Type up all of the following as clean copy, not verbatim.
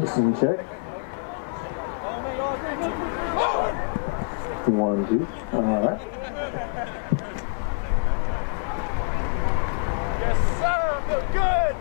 Listen, check. 1, 2. All right. Yes, sir. Feel good.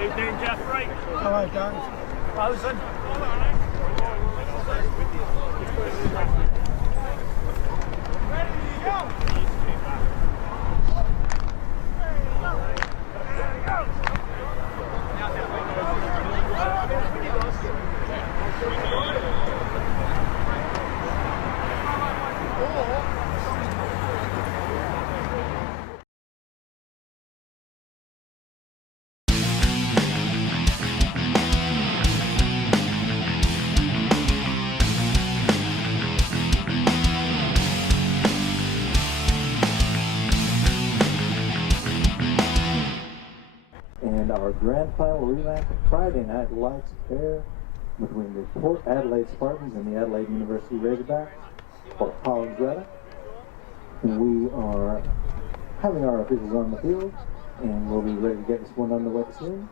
Evening, Jeffrey. Hello, guys. Rosen. And our grand final rematch Friday night lights affair between the Port Adelaide Spartans and the Adelaide University Razorbacks, or Hogs rather. We are having our officials on the field, and we'll be ready to get this one underway soon.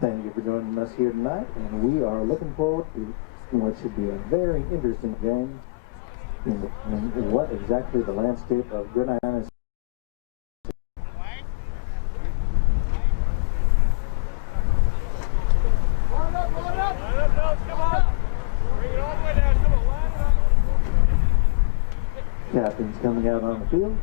Thank you for joining us here tonight, and we are looking forward to what should be a very interesting game in what exactly the landscape of Gridiron is. Captain's coming out on the field.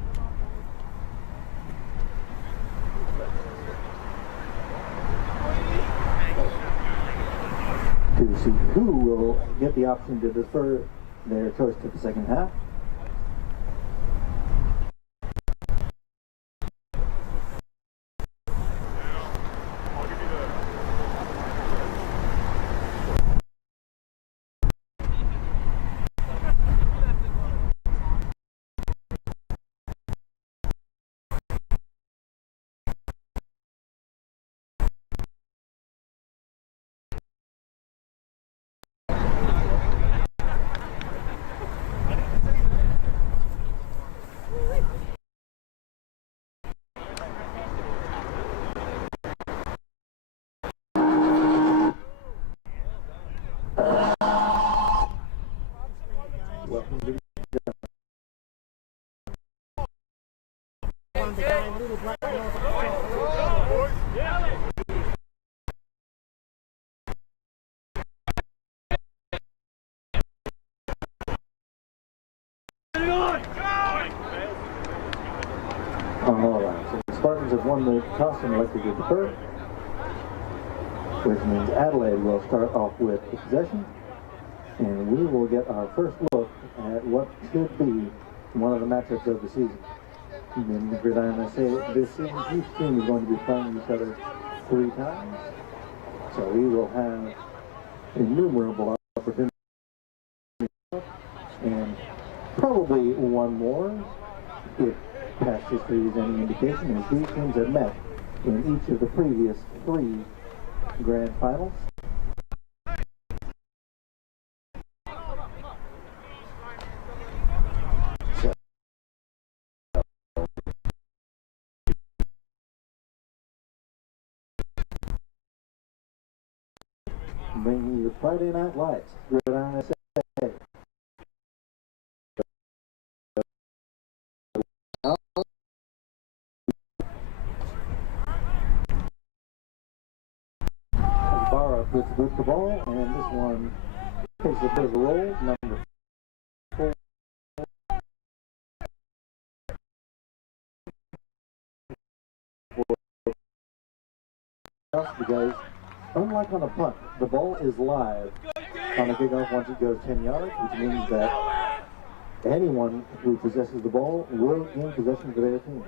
To see who will get the option to defer their choice to the second half. Welcome to all right, so the Spartans have won the toss and elected to defer, which means Adelaide will start off with the possession, and we will get our first look at what should be one of the matchups of the season. In the Gridiron, I say this season, each team is going to be playing each other 3 times, so we will have innumerable opportunities, and probably one more if past history is any indication, as these teams have met in each of the previous 3 grand finals. Bringing you the Friday Night Lights, Gridiron SA. puts the ball, and this one takes a bit of a roll. Number 4. Because unlike on a punt, the ball is live on a kickoff once it goes 10 yards, which means that anyone who possesses the ball will gain possession for their team.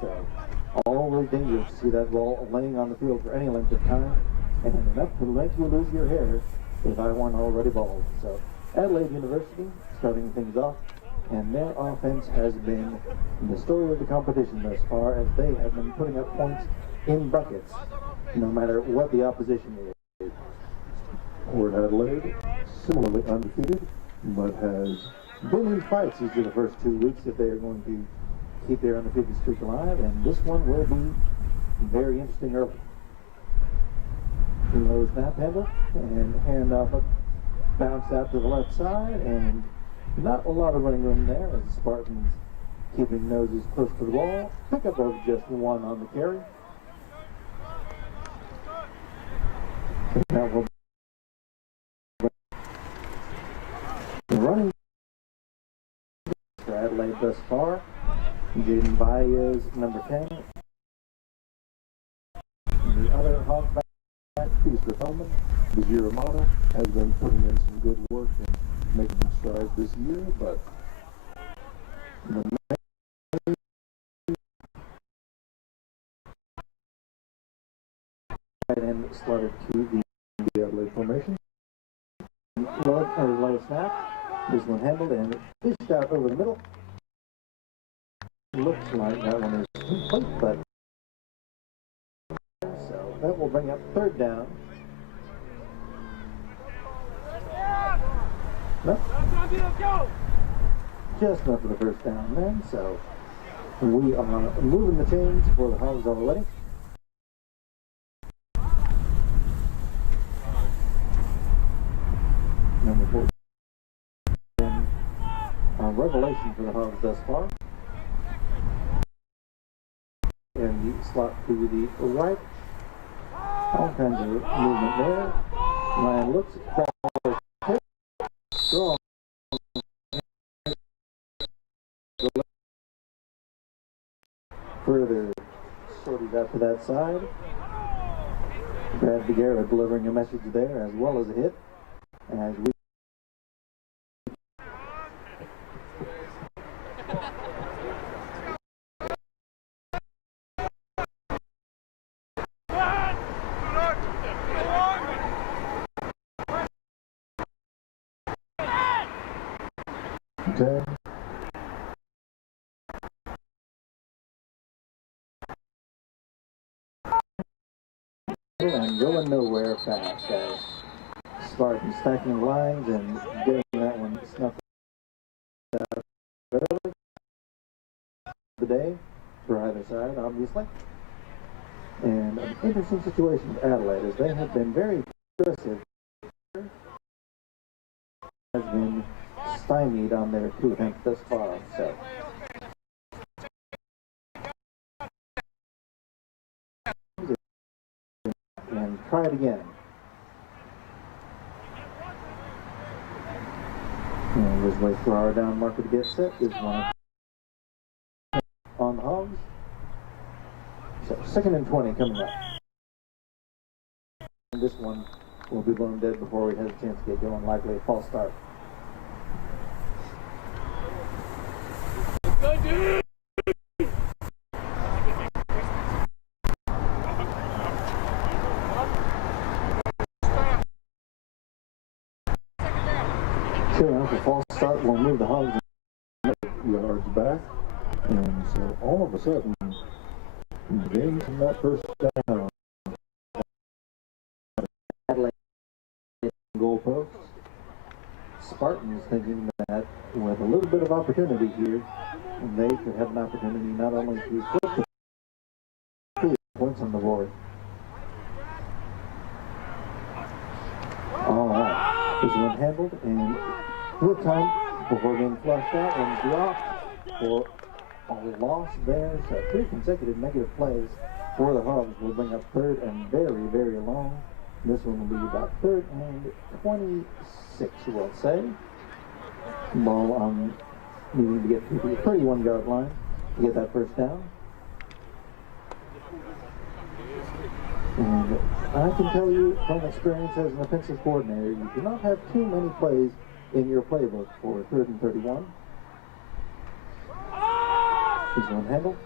So, always dangerous to see that ball laying on the field for any length of time, and enough to make you lose your hair if I weren't already bald. So, Adelaide University starting things off, and their offense has been the story of the competition thus far, as they have been putting up points in buckets, no matter what the opposition is. Port Adelaide, similarly undefeated, but has been in fights each of the first 2 weeks if they are going to Keep their undefeated streak alive, and this one will be very interesting early. Low snap handle, and hand off, bounce out to the left side, and not a lot of running room there as the Spartans keeping noses close to the ball. Pick up of just 1 on the carry. Now we'll running for Adelaide thus far. Jaden Baez, number 10. The other Hog back, Peter Feldman, the Ramada, has been putting in some good work and making strides this year, but the main tight end slotted to the Adelaide formation. Low snap. This one handled and dished out over the middle. Looks like that one is complete, but so that will bring up 3rd down. No, just enough for the 1st down then. So we are moving the chains for the Hogs already. Number 4. Revelation for the Hogs thus far. And the slot to the right. All kinds of movement there. Ryan looks, ball hit, strong. Further sorted out to that side. Brad Vigera delivering a message there as well as a hit. As we Okay. and going nowhere fast as Spartans stacking lines and getting that one snuffed out early. The day for either side, obviously. And an interesting situation for Adelaide as they have been very aggressive. Has been stymied on their 2 attempts thus far, so. And try it again. And just wait for our down marker to get set. This one on the Hogs. So 2nd and 20 coming up. And this one will be blown dead before we have a chance to get going, likely a false start. Sure enough, a false start will move the Hogs yards back, and so all of a sudden, getting from that 1st down, Adelaide goalposts. Spartans thinking that with a little bit of opportunity here, they could have an opportunity not only to flip the points on the board. All right, this one handled and with time before being flushed out and dropped for a loss there. So 3 consecutive negative plays for the Hogs will bring up 3rd and very, very long. This one will be about 3rd and 26, we'll say. Ball needing to get to the 31-yard line to get that first down. And I can tell you from experience as an offensive coordinator, you do not have too many plays in your playbook for 3rd and 31. Here's one handle.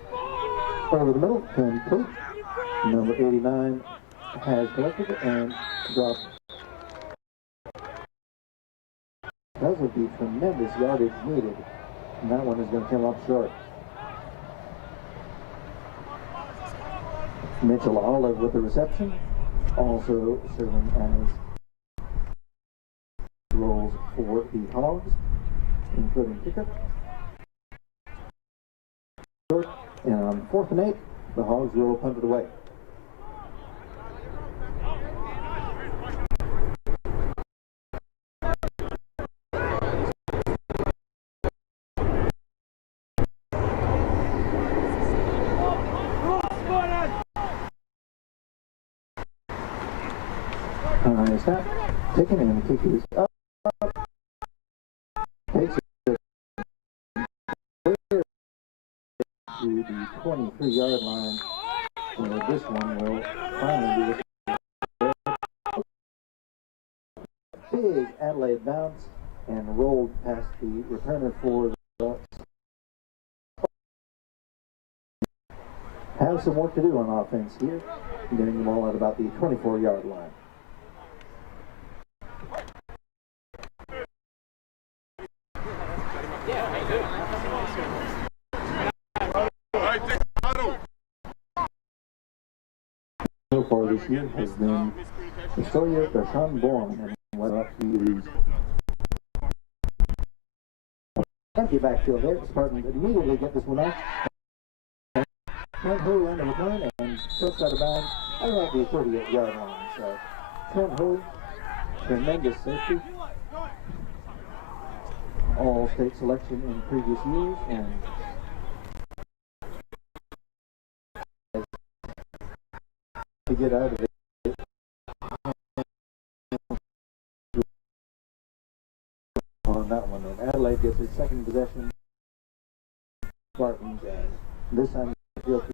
Over the middle, complete. Number 89 has collected it and dropped. That would be tremendous yardage needed, and that one is going to come up short. Mitchell Olive with the reception, also serving as roles for the Hogs, including kicker. Short, and on 4th and 8, the Hogs will punt it away. Snap, taken, and the kick is up. Takes it to the 23-yard line, where this one will finally be a big Adelaide bounce and rolled past the returner for the have some work to do on offense here, getting the ball at about the 24-yard line. So far this year has been the story of Deshaun Bourne and what up he is. Empty backfield there. Spartans immediately get this one out. Trent Hoey on the return and steps out of bounds at about the 38-yard line. So Trent Hoey, tremendous safety. All-state selection in previous years, and to get out of it. On that one, and Adelaide gets its second possession. Spartans, and this time the field.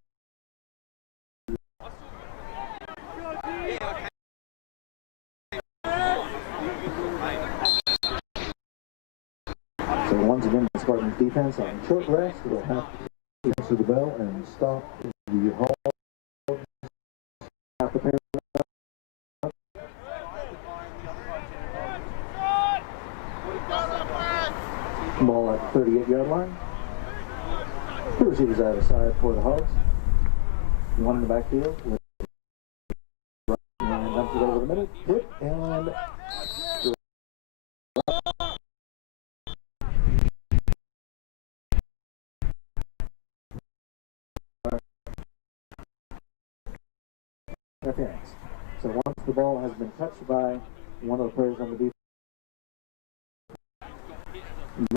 So once again, the Spartans defense on short rest will have to answer the bell and stop the Hogs. Ball at the 38-yard line. Two receivers out of side for the Hogs. One in the backfield. And dumps it over the middle. Hit and interference. So once the ball has been touched by one of the players on the defense,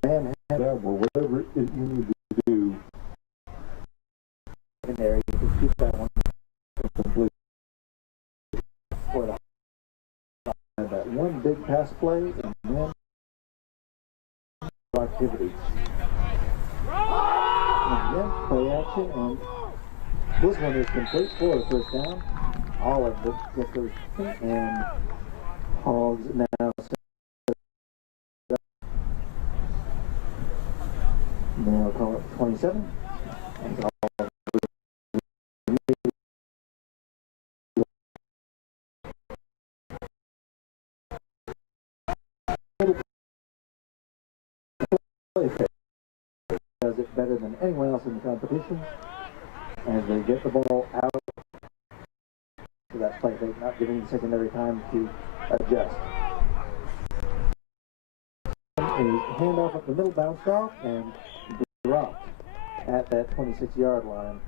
man had or whatever you need to do in there, you can keep that one complete. For that one big pass play and then activity. And again, play action, and this one is complete for the first down. All of the kickers and Hogs now. They'll call it 27. And does it better than anyone else in the competition as they get the ball out to that play fake, not giving the secondary time to adjust. A handoff up the middle, bounced off and dropped at that 26-yard line.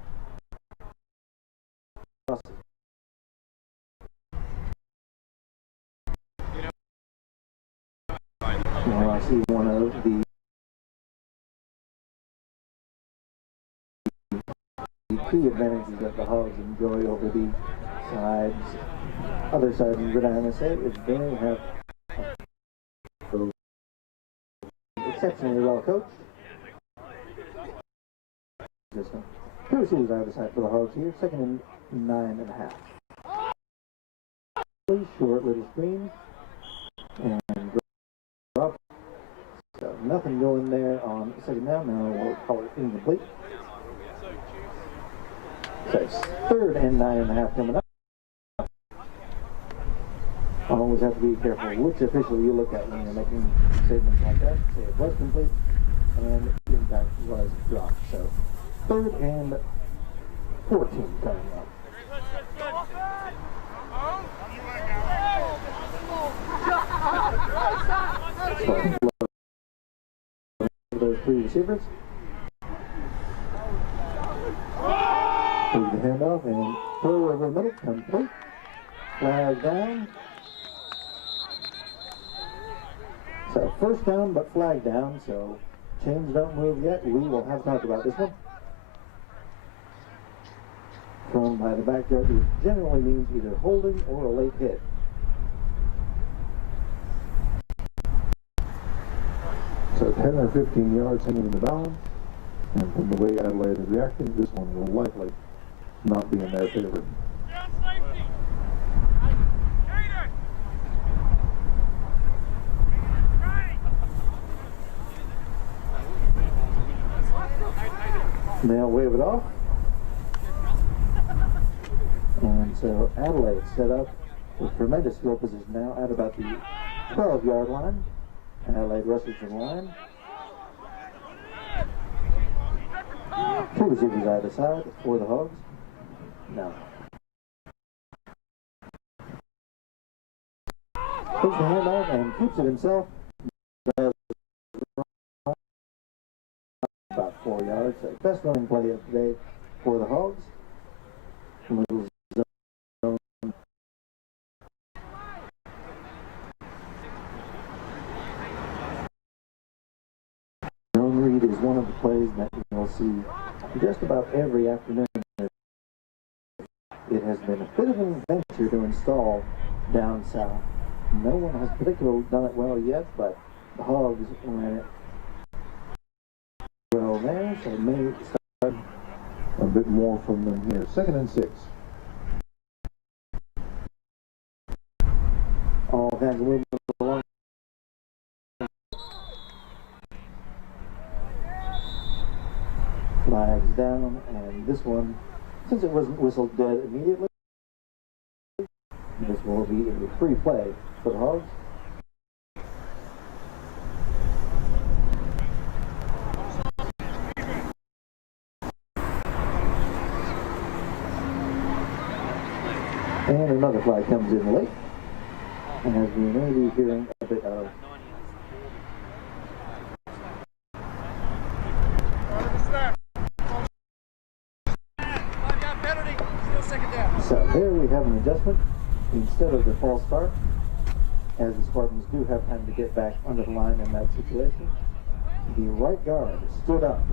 Now I see one of the key advantages that the Hogs enjoy over the sides other side of Gridiron is they have exceptionally well coached. Two receivers either side for the Hogs here. Second and 9.5. Short little screen and drop. So nothing going there on second down. Now we'll call it incomplete. So it's third and 9.5 coming up. Always have to be careful which official you look at when you're making statements like that. Say it was complete and in fact was dropped. So third and 14 coming up. So those three receivers. Take the handoff and throw over the middle, complete. Flag down. So first down, but flag down. So chains don't move yet. We will have to talk about this one. Thrown by the backyard, which generally means either holding or a late hit. So 10 or 15 yards hanging in the balance. And from the way Adelaide is reacting, this one will likely not be in their favor. They'll wave it off. And so Adelaide set up with tremendous field position now at about the 12-yard line. Adelaide rushes to the line. Two receivers either side for the Hogs. Now. Takes the handoff and keeps it himself. About 4 yards. So best running play of today for the Hogs. Little zone. Zone read is one of the plays that you'll see just about every afternoon. It has been a bit of an adventure to install down south. No one has particularly done it well yet, but the Hogs ran it well there, so maybe start a bit more from them here. 2nd and 6. All kinds of movement along. Flags down, and this one, since it wasn't whistled dead immediately, this will be a free play for the Hogs. And another flag comes in late, as we may be hearing a bit of. So there we have an adjustment. Instead of the false start, as the Spartans do have time to get back under the line in that situation, the right guard stood up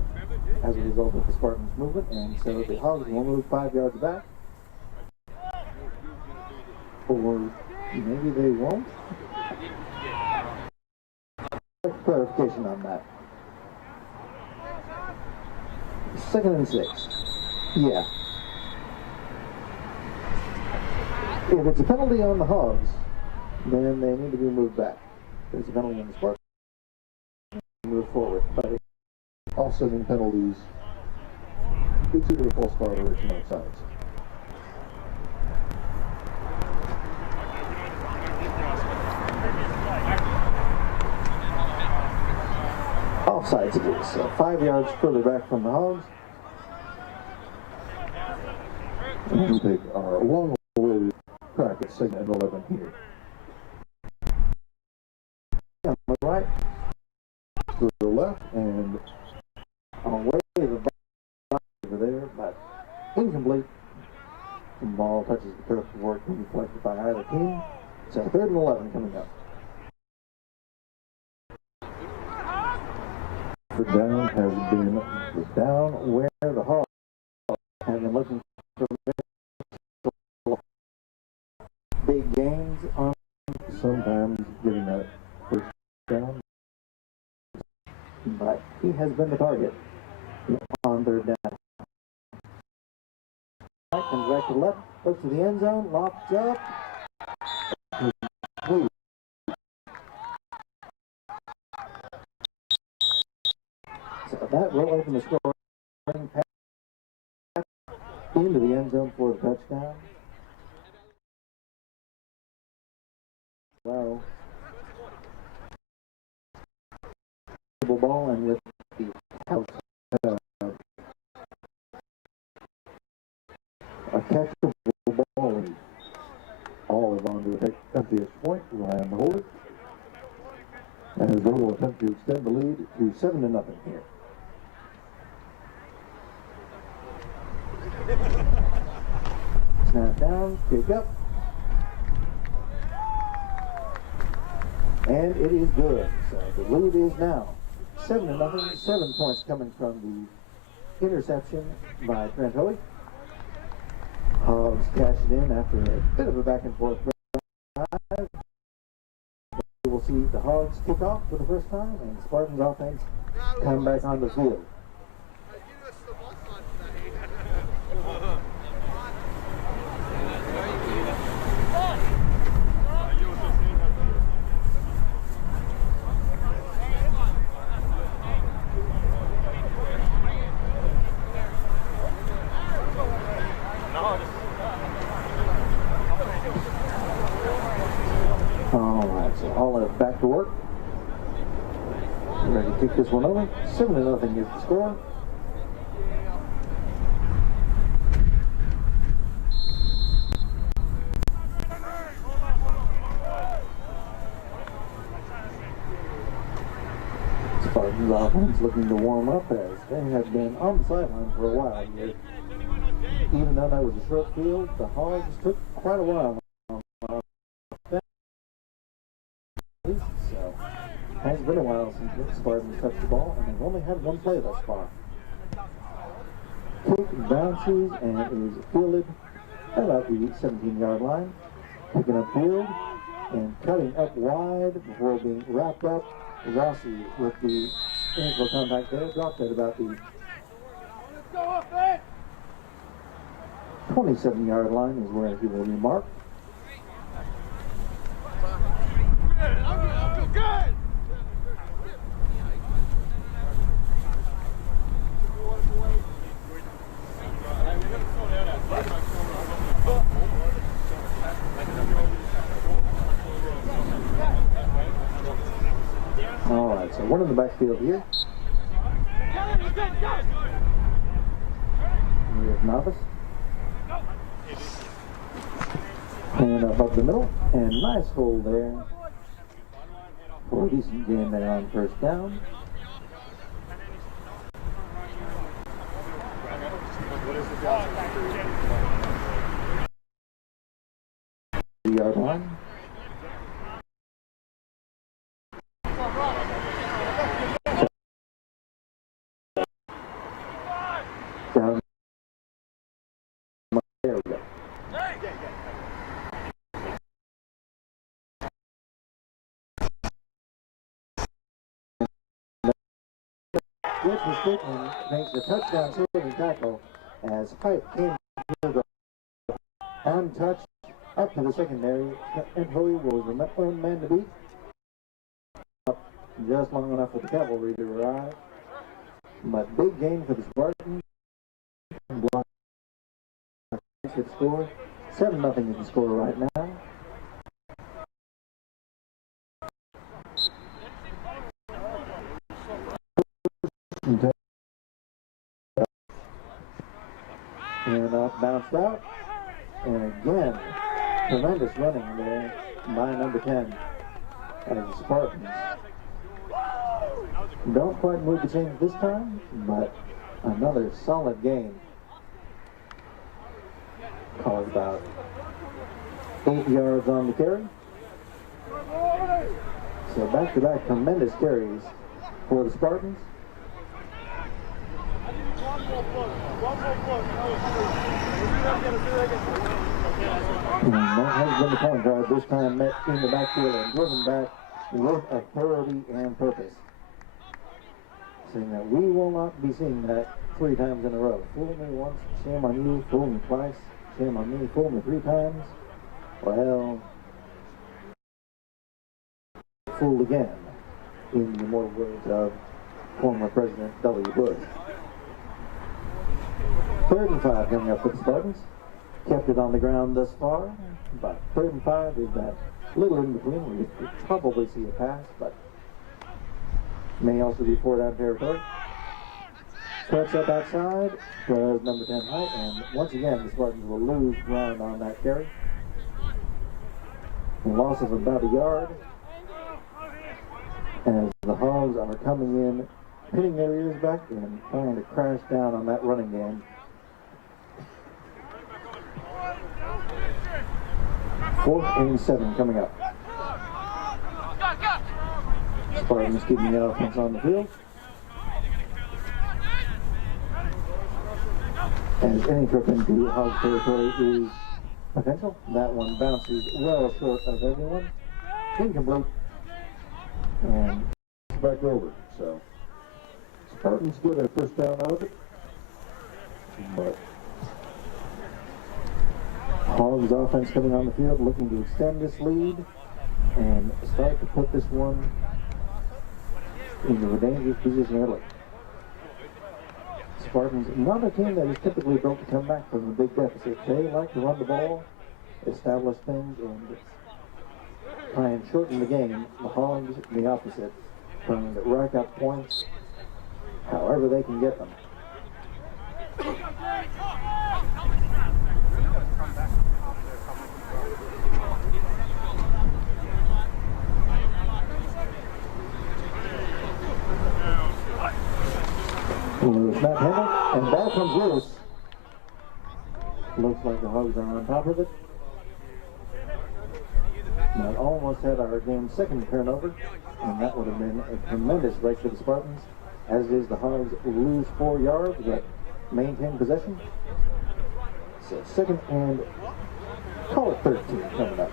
as a result of the Spartans' movement, and so the Hogs will move 5 yards back. Or maybe they won't. Clarification on that. 2nd and 6. Yeah. If it's a penalty on the Hogs, then they need to be moved back. If it's a penalty on the Spartans, move forward. But Offsetting penalties, it's either a false start or it's an offsides. Offsides it is. So 5 yards further back from the Hogs. And we'll take our long-awaited crack at 2nd and 11 here. On the right, To the left, and away the ball over there, but incomplete. The ball touches the turf before it can be collected by either team. So 3rd and 11 coming up. the down has been The down where the Hogs have been looking for big has been the target on third down. Comes back to the left, looks to the end zone, lofts up. So that will open the scoring pass into the end zone for the touchdown. Well, ball and with the house a catchable ball and all is on to the 50th point. Ryan hold it. And his will attempt to extend the lead to 7-0 here. Snap down, kick up. And it is good. So the lead is now 7-0. 7 points coming from the interception by Trent Hoey. Hogs cashed it in after a bit of a back and forth drive. We will see the Hogs kick off for the first time and Spartans offense come back on the field. Back to work. Ready to kick this one over. 7-0 is the score. Spartans offense looking to warm up as they have been on the sideline for a while here. Even though that was a short field, the Hogs took quite a while. So, has been a while since the Spartans touched the ball, and they've only had one play thus far. Kick bounces and is fielded at about the 17-yard line. Picking up field and cutting up wide before being wrapped up. Rossi with the ankle contact there, dropped at about the 27-yard line is where he will be marked. All right, so one in the backfield here. We have Novice. And above the middle, and nice hold there for a decent gain there on first down. Yard line. Down. There we go. Gets the stick and makes the touchdown saving tackle as Pipe came to the untouched up to the secondary, and Hoey was the own man to beat. Just long enough for the cavalry to arrive. But big gain for the Spartans. Block score. 7-0 is the score right now. And bounced out. And again, tremendous running there by number 10 as the Spartans don't quite move the chains this time, but another solid game. Calls about 8 yards on the carry. So back-to-back tremendous carries for the Spartans. And that has been the point guard this time, met in the backfield and driven back with authority and purpose. saying that we will not be seeing that 3 times in a row. Fool me once, shame on you. Fool me twice, shame on me. Fool me 3 times. Well, fooled again, in the immortal words of former President W. Bush. 3rd and 5 coming up for the Spartans. Kept it on the ground thus far, but 3rd and 5 is that little in between where you could probably see a pass, but may also be 4 down territory. Cuts up outside, does number 10 height, and once again the Spartans will lose ground on that carry. A loss of about a yard as the Hogs are coming in, pinning their ears back and trying to crash down on that running game. 4th and 7 coming up. Spartans keeping the offense on the field. As any trip into Hog territory is potential. That one bounces well short of everyone. Incomplete. And Back over. So Spartans get a first down out of it. But Hogs offense coming on the field, looking to extend this lead and start to put this one into a dangerous position early. Spartans, not a team that is typically built to come back from a big deficit. They like to run the ball, establish things, and try and shorten the game. The Hogs, the opposite, trying to rack up points however they can get them. Snap handle, and ball comes loose. Looks like the Hogs are on top of it. That almost had our game's 2nd turnover, and that would have been a tremendous break for the Spartans. As it is, the Hogs lose 4 yards, but maintain possession. So 2nd and call it 13 coming up.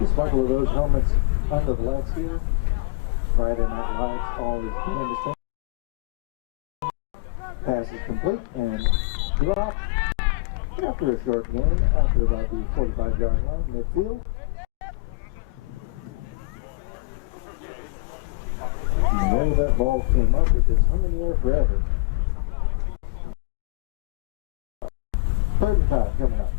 The sparkle of those helmets under the lights here. Friday night lights always tremendous thing. Pass is complete and drop after a short gain, after about the 45-yard line, midfield. And the way that ball came up, it just hung in the air forever. 3rd and 5 coming up.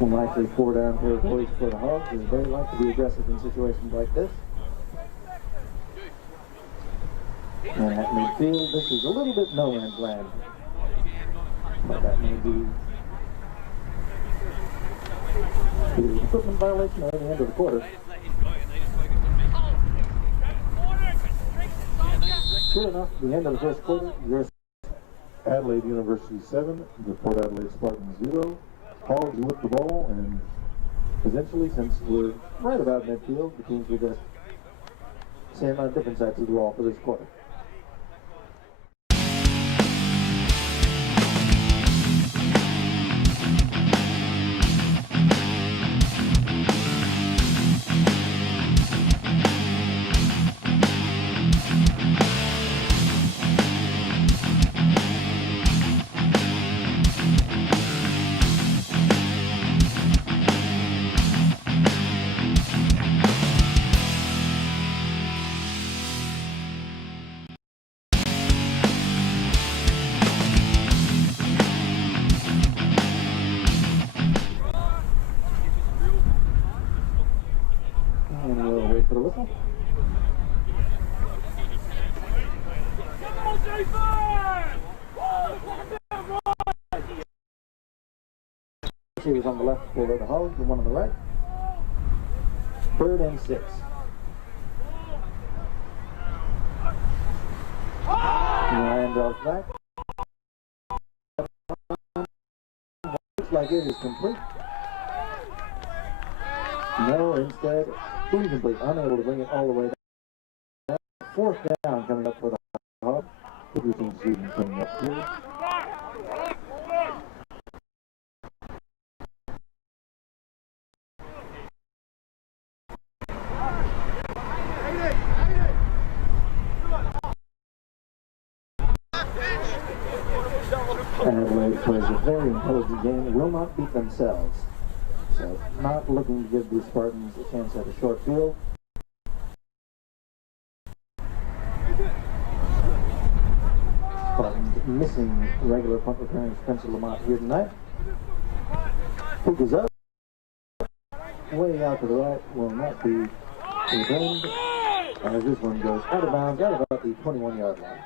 Likely 4 down territories for the Hogs, and they like to be aggressive in situations like this. And at midfield, this is a little bit no man's land, but that may be the equipment violation at the end of the quarter. Sure enough, the end of the 1st quarter, Adelaide University 7, the Port Adelaide Spartans 0. Hogs with the ball, and Eventually, since we're right about midfield, the teams will just stand on different sides of the wall for this quarter. He was on the left for the Hogs, the one on the right. 3rd and 6. And off back. Looks like it is complete. No, instead, incomplete, unable to bring it all the way down. Fourth down coming up for the Hogs. Everything's shooting coming up here. Adelaide plays a very intelligent game, will not beat themselves. So, not looking to give the Spartans a chance at a short field. Spartans missing regular punt returning Spencer Lamont here tonight. Hook is up. Way out to the right, will not be returned. As this one goes out of bounds at about the 21-yard line.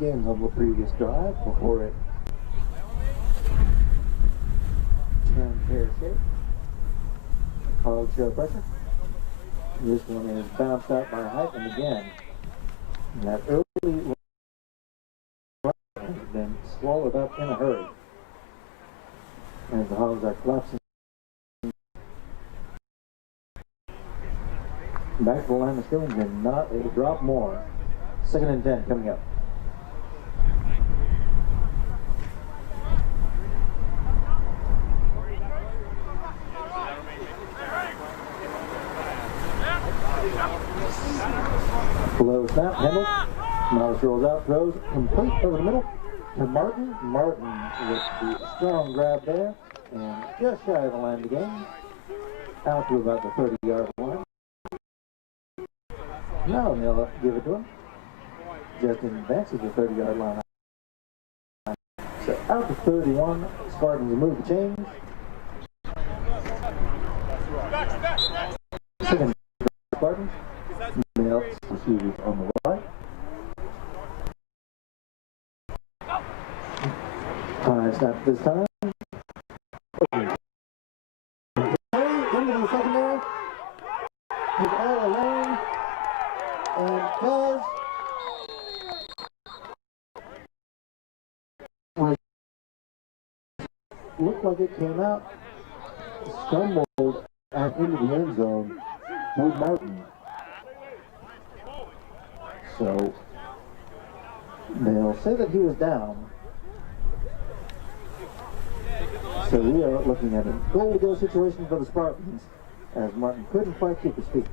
Games on the previous drive before it turned pear-shaped. Hogs show pressure. This one is bounced out by height, and again, that early run has been swallowed up in a hurry. As the Hogs are collapsing back to the line of scrimmage and not a drop more. 2nd and 10 coming up. Low snap, handle. Miles rolls out, throws complete over the middle to Martin. Martin with the strong grab there and just shy of the line of the game. Out to about the 30-yard line. Now they'll give it to him. Just in advance of the 30-yard line. So out to 31, Spartans move the chains. Second Spartans. Else receivers on the right. High snap this time. Into the secondary. He's all alone. And does looked like it came out. Stumbled out into the end zone with Martin. So they'll say that he was down. So we are looking at a goal-to-go situation for the Spartans as Martin couldn't quite keep his feet.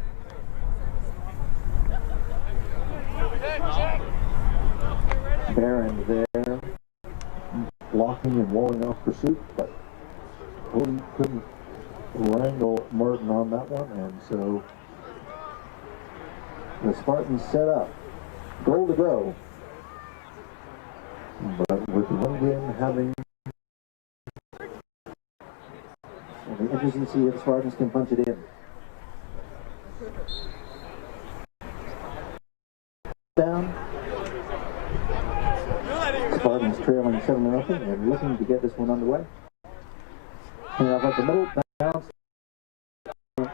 Barron there, blocking and walling off pursuit, but couldn't wrangle Martin on that one, and so the Spartans set up. Goal to go. But with the run game having... It'll be interesting to see if the Spartans can punch it in. Down. Spartans trailing 7-0 and looking to get this one underway. And up the middle, bounce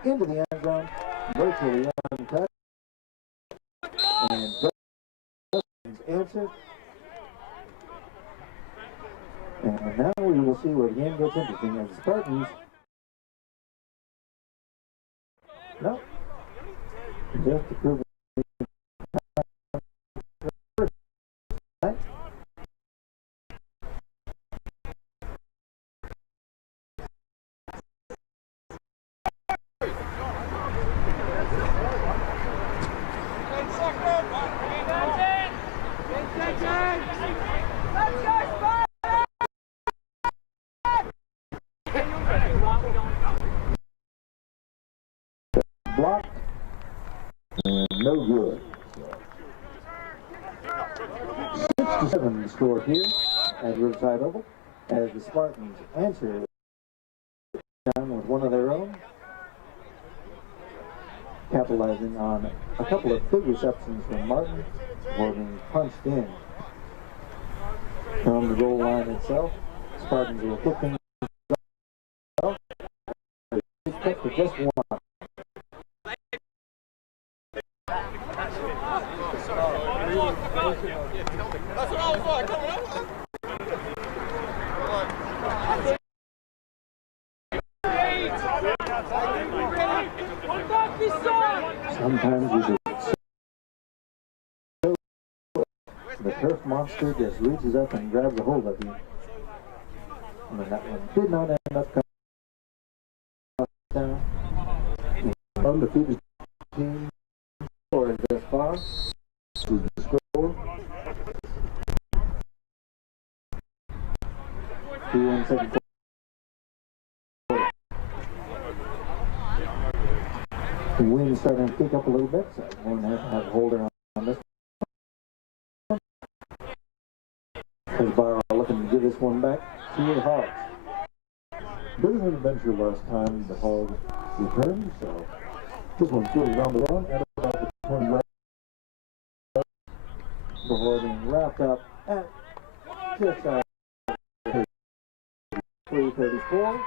into the end zone, virtually untouched. And answer. And now we will see where the game gets interesting as the Spartans. No. Just to prove it. Blocked and no good. 6-7 the score here at Riverside Oval as the Spartans answer down with one of their own, capitalizing on a couple of big receptions from Martin before being punched in. On the goal line itself, Spartans will kick things off. Kick to just one. Sometimes you just the turf monster just reaches up and grabs a hold of you. And that one did not end up coming down. Undefeated team Or this far. with the score. 2-1 second quarter. The wind's starting to kick up a little bit, so we're going to have a holder on this one. As Barrow looking to give this one back to the Hogs. Bit of an adventure last time the Hogs returned, so this one's going around the run and about the 20 yards. Before being wrapped up at just 3:34.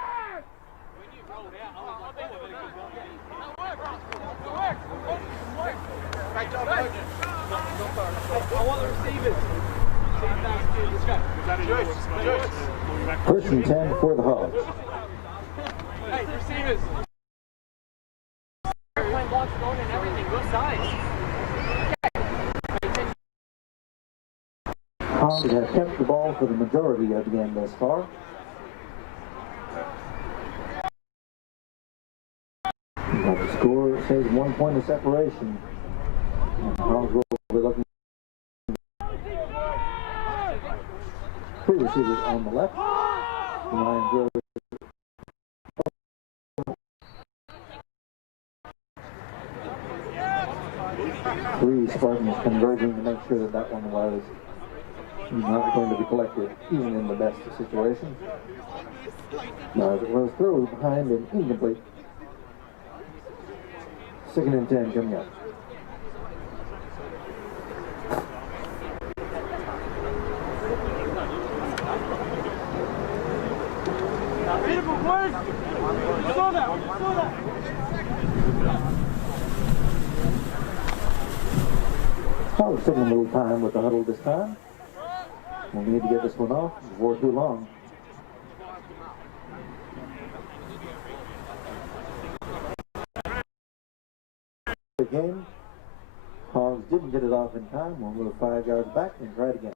I want the receivers. First and 10 for the Hogs. Hey, receivers. Playing blocks going and everything, both sides. Hogs have kept the ball for the majority of the game thus far. But the score says 1 point of separation. And the Hogs will be looking. Three receivers on the left. Ryan Gridiron. Three Spartans converging to make sure that that one was not going to be collected, even in the best of situations. Now, as it was thrown behind and incomplete. 2nd and 10 coming up. Beautiful boys. You saw that. You saw that. Hogs taking a little time with the huddle this time. We need to get this one off before too long. The game, Hogs didn't get it off in time. We'll move 5 yards back and try it again.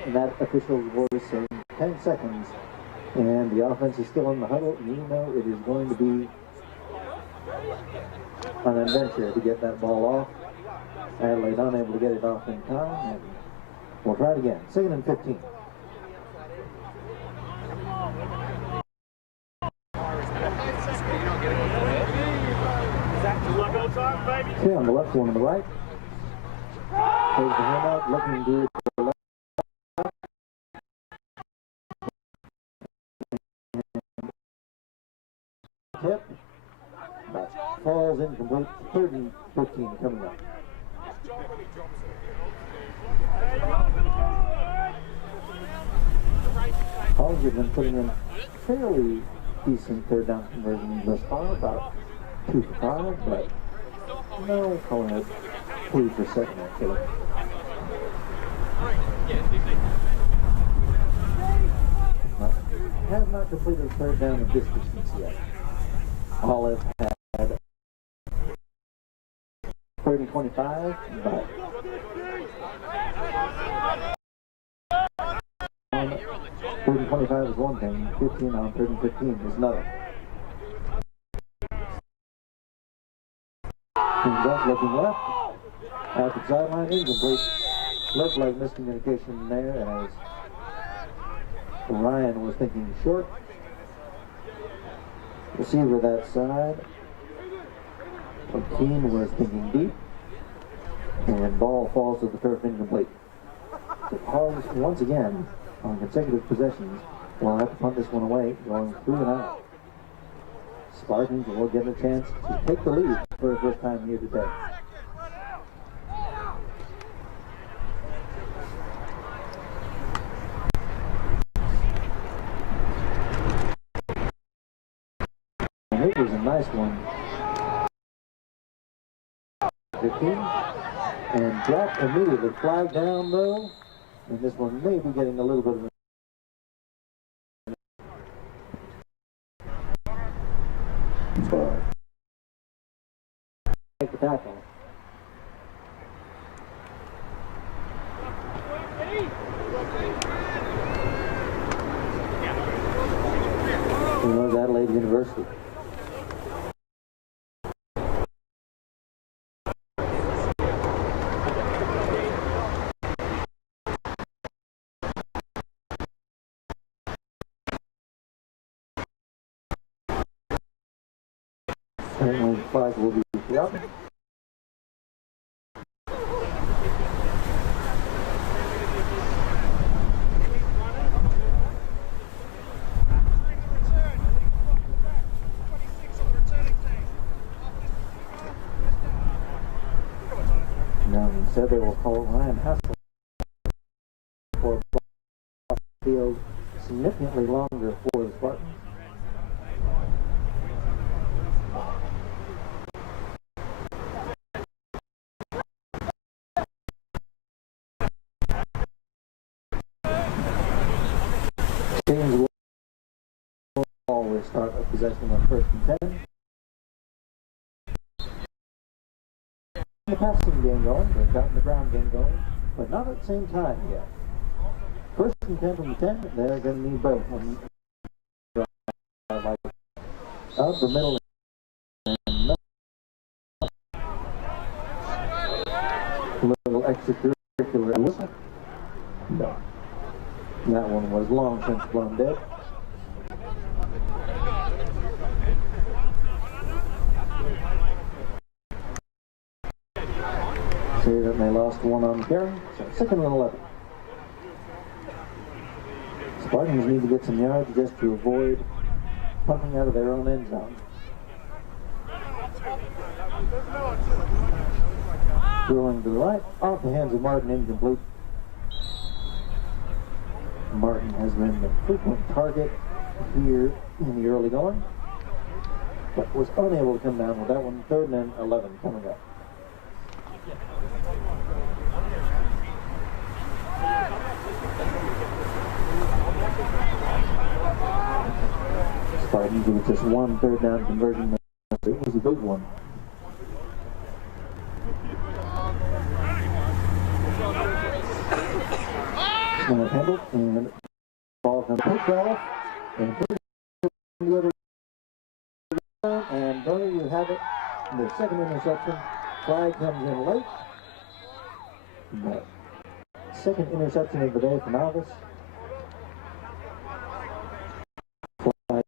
And that official's voice saying 10 seconds. And the offense is still in the huddle. And you know it is going to be an adventure to get that ball off. Adelaide unable to get it off in time. And we'll try it again. 2nd and 15. Okay, on the left, one on the right. Takes the handout, looking to the left. Tip. But falls incomplete. 3rd and 15 coming up. Hogs have been putting in fairly decent 3rd down conversions thus far, about 2 for 5, but no, calling it 3 for 7 actually. Have not completed 3rd down at this distance yet. Olive had 3rd and 25, but 3rd and 25 is one thing, 15 on 3rd and 15 is another. Comes up, looking left, at the sideline, incomplete. Looked like miscommunication there as Ryan was thinking short. Receiver that side. Keen was thinking deep. And And ball falls to the turf incomplete. So Hogs, once again, on consecutive possessions, will have to punt this one away, going 3 and out. Spartans will get a chance to take the lead for the first time here today. And it was a nice one. 15. And dropped immediately. Flag down though. And this one may be getting a little bit of take the tackle. It was Adelaide University. Certainly the flag will be up. Now instead they will call Ryan Hassel for a field significantly longer for the Spartans. Teams will always start a possession on 1st and 10. The passing game going, they've gotten the ground game going, but not at the same time yet. 1st and 10 from the 10, they're going to need both. Like up the middle and a little extracurricular. No. That one was long since blown dead. See that they lost one on carry, so 2nd and 11. Spartans need to get some yards just to avoid punting out of their own end zone. Throwing to the right, off the hands of Martin, incomplete. Martin has been the frequent target here in the early going, but was unable to come down with that one. 3rd and 11 coming up. Spartans with just one 3rd down conversion. It was a big one. Handled and ball comes picked off and the other and there you have it. The 2nd interception. Flag comes in late. The 2nd interception of the day for Novice. Flag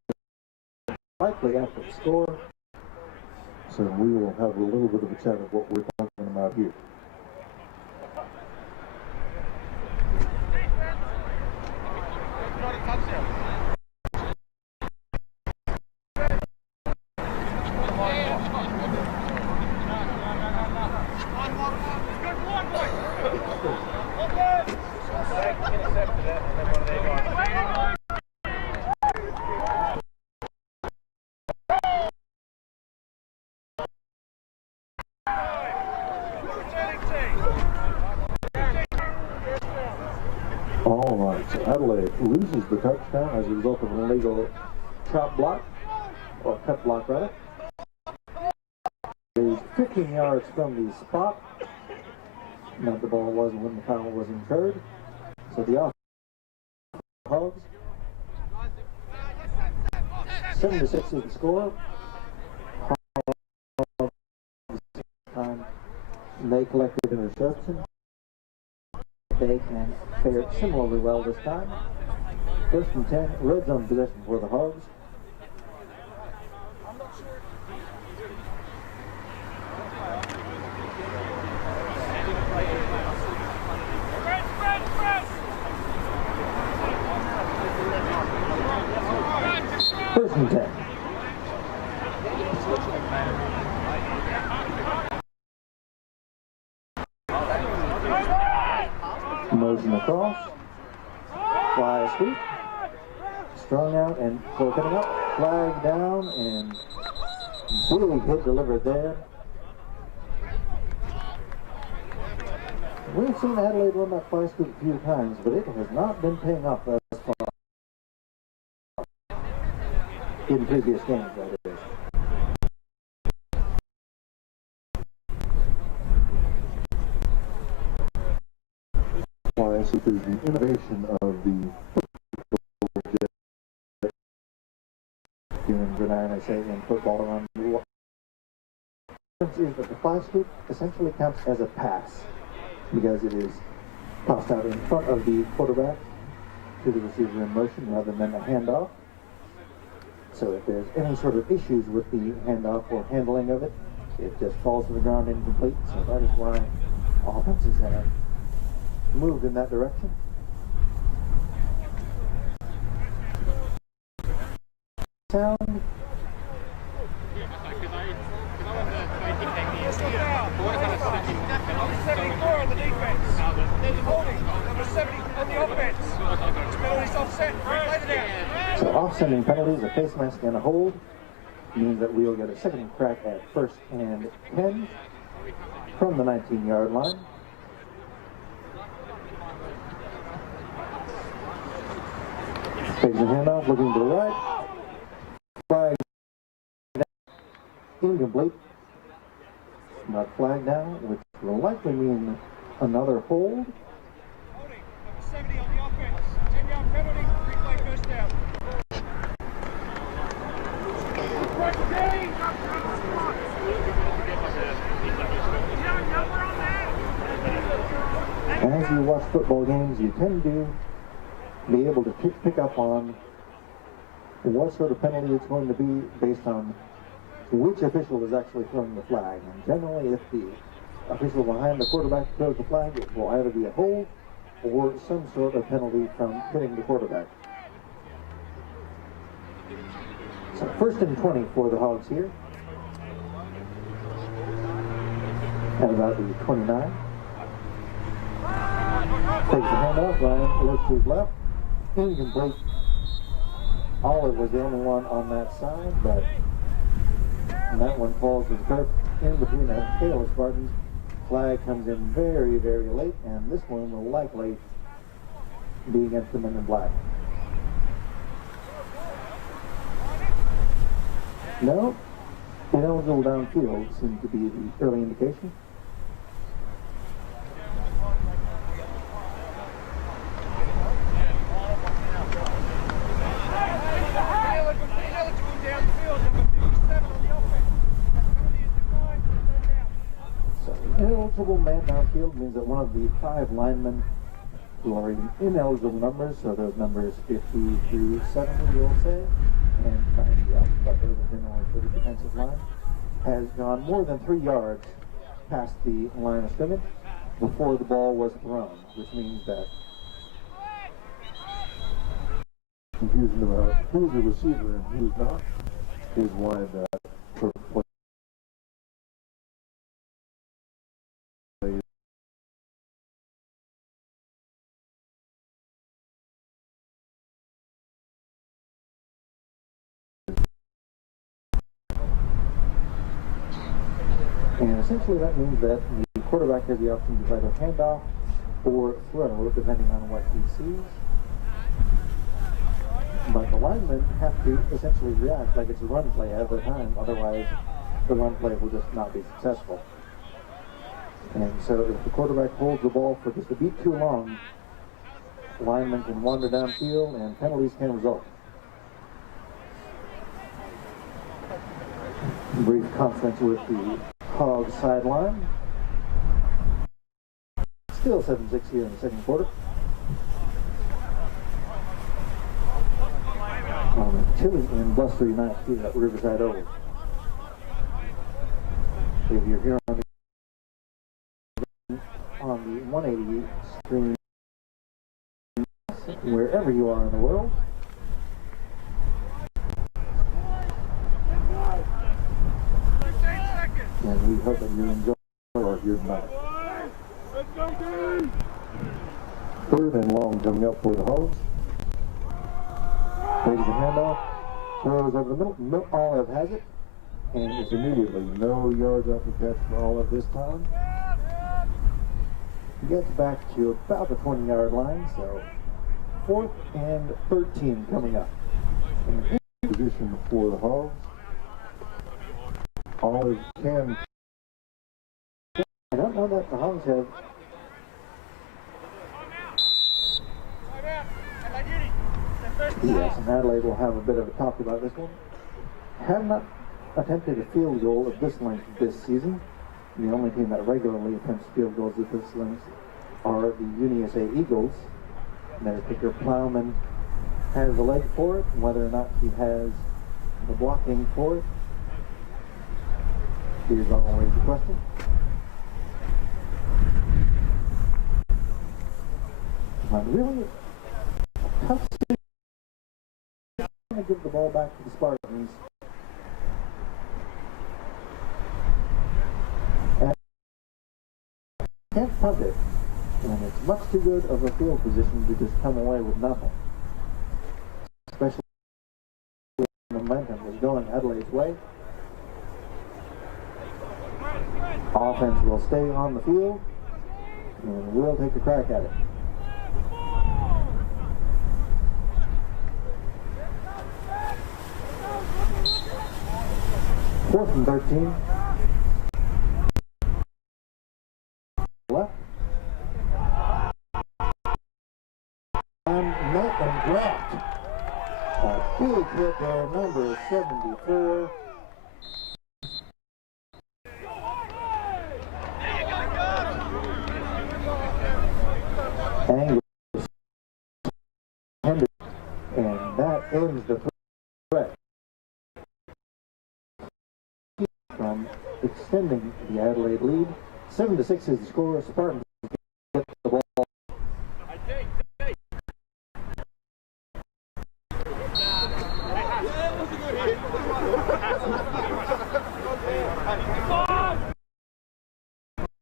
likely after the score. So we will have a little bit of a chat of what we're talking about here. All right, so Adelaide loses the touchdown as a result of an illegal chop block, or cut block rather. Is 15 yards from the spot. Now the ball wasn't when the foul was incurred. So the offense Hogs. 7-6 is the score. Hogs time they collected interception. They can fare similarly well this time. 1st and 10, red zone possession for the Hogs. and 10. Motion across. Fly sweep. Strung out and broken up. Flag down and big hit delivered there. We've seen Adelaide run that fly scoop a few times, but it has not been paying off thus far. In previous games, that is. Fly scoop is the innovation of the in Gridiron, I say, in football around the world. The difference is that the fly scoop essentially counts as a pass because it is tossed out in front of the quarterback to the receiver in motion rather than a handoff. So if there's any sort of issues with the handoff or handling of it, it just falls to the ground incomplete. So that is why offenses have moved in that direction. Sound. So off-sending penalties, a face mask and a hold means that we'll get a second crack at 1st and 10 from the 19-yard line. Takes the handoff, looking to the right. Flag incomplete. Not flagged down, which will likely mean another hold. 70 on the offense. 10-yard penalty. Replay first down. As you watch football games, you tend to be able to pick up on what sort of penalty it's going to be based on which official is actually throwing the flag. And generally, if the official behind the quarterback throws the flag, it will either be a hold or some sort of penalty from hitting the quarterback. So 1st and 20 for the Hogs here. At about the 29. Takes the handoff, Ryan looks to his left. Incomplete. Olive was the only one on that side, but that one falls to the turf in between the Adelaide Spartans. Flag comes in very, very late, and this one will likely be against the men in black. No, ineligible downfield seems to be the early indication. Ineligible man downfield means that one of the 5 linemen who are in ineligible numbers, so those numbers 50 through 70, we'll say, and trying to out, but those are generally for the defensive line, has gone more than 3 yards past the line of scrimmage before the ball was thrown, which means that confusion about who's the receiver and who's not is why that took place. And essentially that means that the quarterback has the option to either hand off or throw, depending on what he sees. But the linemen have to essentially react like it's a run play at the time, otherwise the run play will just not be successful. And so if the quarterback holds the ball for just a beat too long, linemen can wander downfield and penalties can result. Brief conference with the Hogs sideline. Still 7-6 here in the second quarter. On a chilly and blustery night here at Riverside Oval. If you're here on the 180 stream, wherever you are in the world, And we hope that you enjoy our here tonight. Third and long coming up for the Hogs. Takes the handoff, throws over the middle. Olive has it, and it's immediately no yards off the catch for Olive this time. He gets back to about the 20-yard line, so 4th and 13 coming up. In position for the Hogs. Olive can. I don't know that the Hogs have. Yes, and Adelaide will have a bit of a talk about this one. Have not attempted a field goal of this length this season. The only team that regularly attempts field goals of this length are the UniSA Eagles. Their kicker Plowman has the leg for it, and whether or not he has the blocking for it is always the question. But really, a tough season. I'm going to give the ball back to the Spartans. And can't punt it. And it's much too good of a field position to just come away with nothing. Especially when the momentum is going Adelaide's way. Offense will stay on the field, and we'll take a crack at it. Fourth and 13. Left. And met and dropped. A big hit there, number 74. And that ends the threat from extending the Adelaide lead. 7-6 is the score. Spartans get the ball.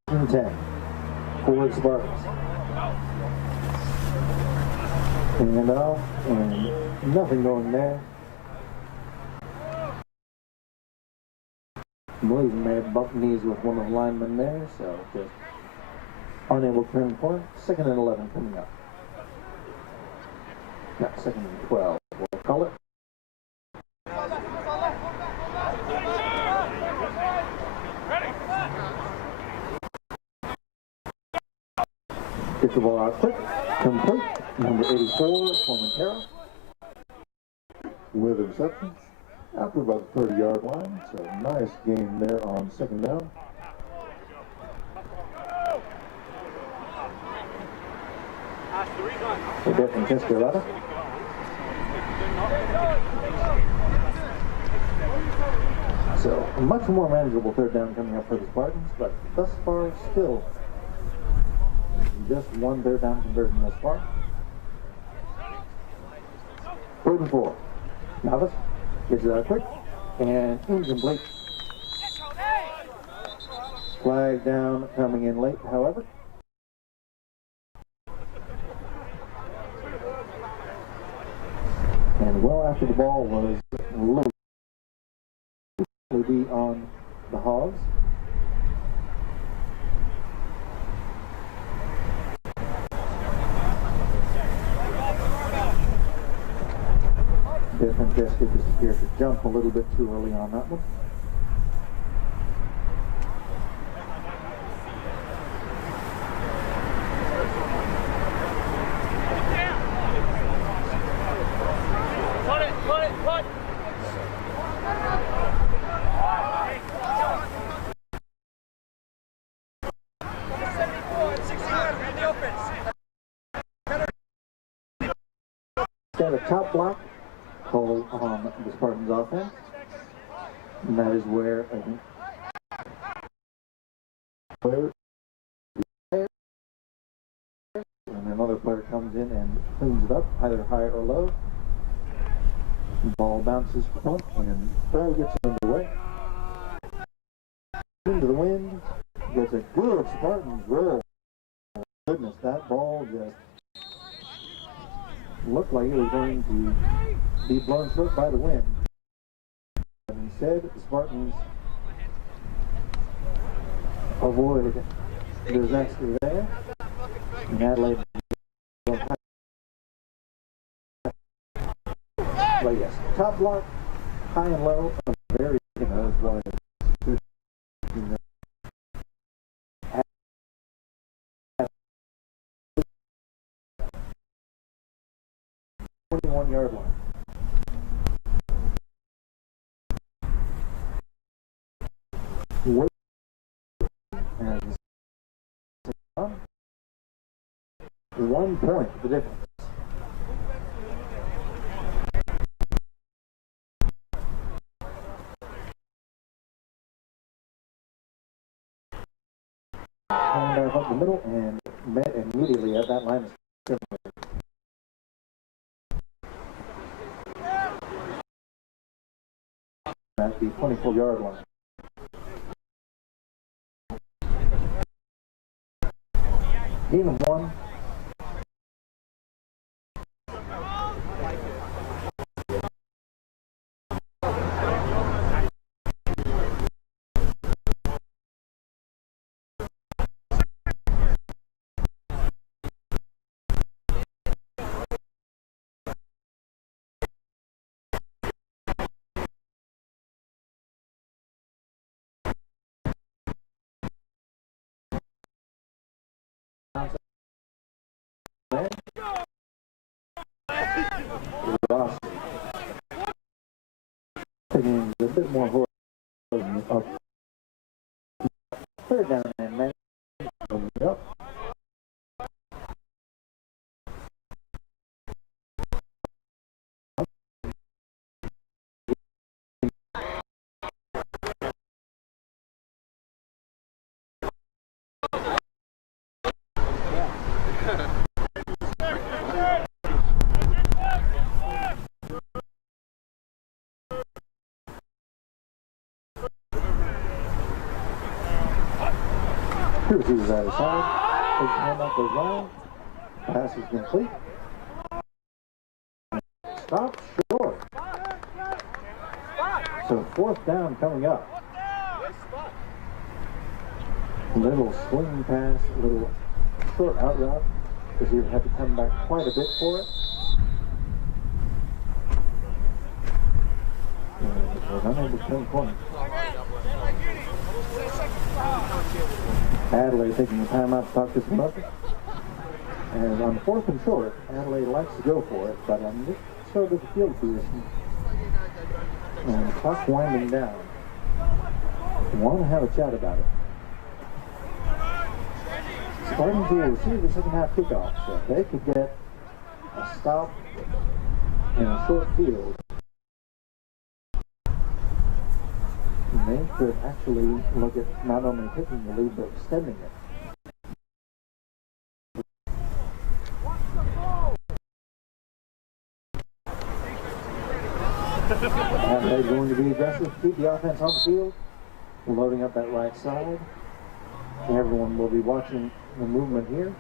And 10 for the Spartans. And off, and nothing going there. I believe he may have bumped knees with one of the linemen there, so just unable to turn the corner. 2nd and 11 coming up. Not 2nd and 12, we'll call it. Get the ball out quick, complete. Number 84, Formentera. With a reception after about the 30-yard line. So nice game there on 2nd down. We're there from Cascarada. So a much more manageable 3rd down coming up for the Spartans, but thus far still just one 3rd down conversion thus far. 3rd and 4. Navis gets it out quick and incomplete. Flag down coming in late, however. And well after the ball was low to be on the Hogs. Different Jessica just appeared to jump a little bit too early on that one. Got a top block called on the Spartans offense, and that is where I think player and another player comes in and cleans it up, either high or low. The ball bounces front and ball gets underway. It's a good Spartans roll. Goodness, that ball just looked like it was going to be blown short by the wind. But instead, the Spartans avoid disaster there. And Adelaide, but yes, top block, high and low, very wide. 21-yard line. And 1 point, the difference. Handoff up the middle and met immediately at that line of scrimmage. At the 24-yard line. Gain of 1. Taking a bit more horse up. Third down and man. Yep. Receivers out of side. Takes the hand off the line. Pass is complete. Stop short. So 4th down coming up. Little swing pass, little short out route. Because you have to come back quite a bit for it. And we're unable to turn corner. Adelaide taking the timeout to talk this one up. And on 4th and short, Adelaide likes to go for it, but on this sort of the field position, and the clock winding down, want to have a chat about it. Spartans will receive the second half kickoff, so if they could get a stop in a short field, they could actually look at not only taking the lead, but extending it. And they're going to be aggressive, keep the offense on the field, loading up that right side. Everyone will be watching the movement here.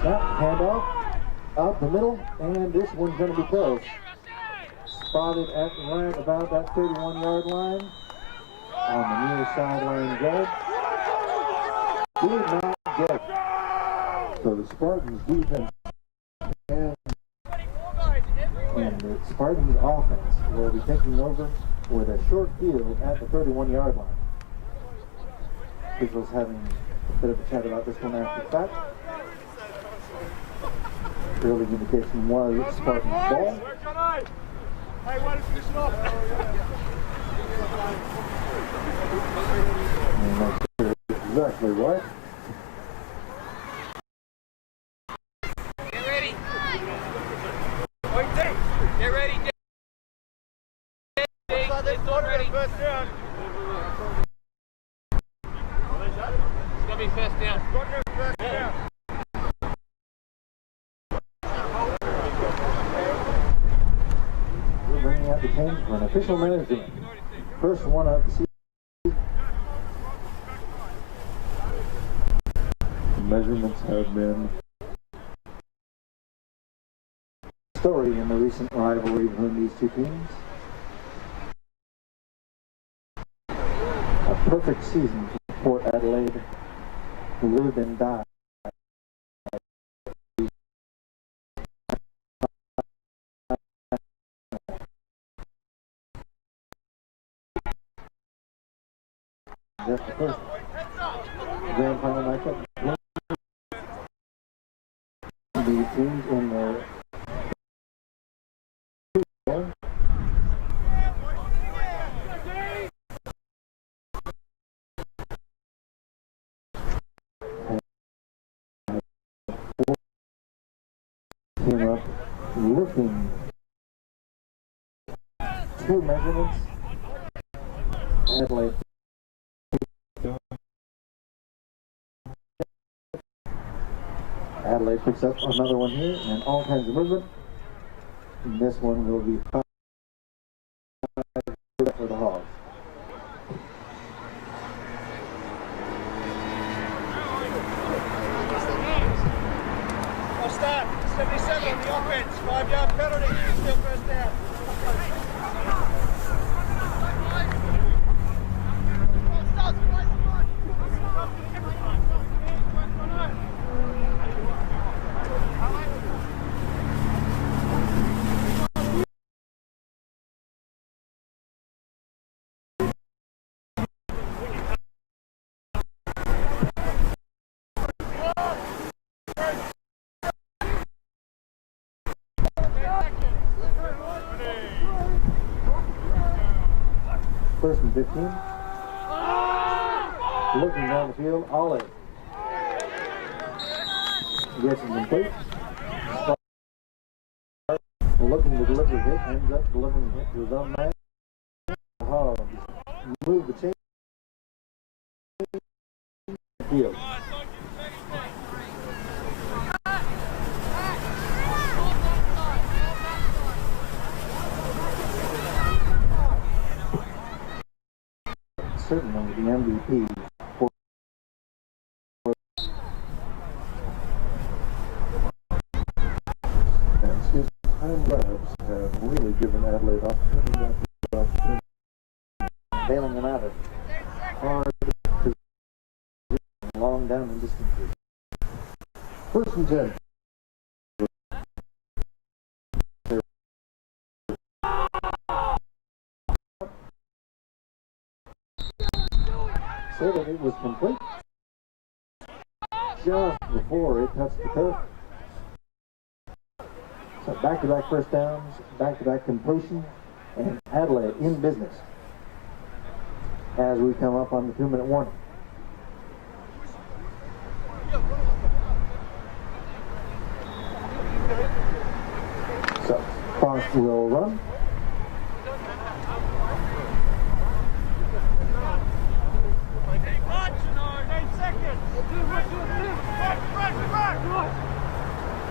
Snap, handoff, up the middle, and this one's going to be close. Spotted at right about that 31-yard line on the near sideline judge. Did not get it. So the Spartans defense and the Spartans offense will be taking over with a short field at the 31-yard line. Officials having a bit of a chat about this one after the fact. Early indication was Spartans ball. Hey, why don't you finish it off? And that's exactly right. Get ready. Get ready. It's ready. First down. It's going to be first down. First down. Bringing out the change for an official management. First one of the season. measurements have been story in the recent rivalry between these two teams. A perfect season for Port Adelaide, who lived and died. Just the first grand final matchup. The teams in the came up looking two measurements. Adelaide picks up another one here, and all kinds of movement. And this one will be 5 for the Hogs. I'll start. 77 on the offense. 5-yard penalty. Still first down. First and 15. Looking down the field, Ollie. Gets it complete. Looking to deliver hit, ends up delivering hit to his own man. Hogs move the chain. Field. Certainly the MVP for and his time lapse have really given Adelaide opportunity. bailing them out of hard position, long down and distances. First and 10. So that it was complete just before it touched the turf. So back-to-back first downs, back-to-back completion, and Adelaide in business as we come up on the 2-minute warning. So Fox will run.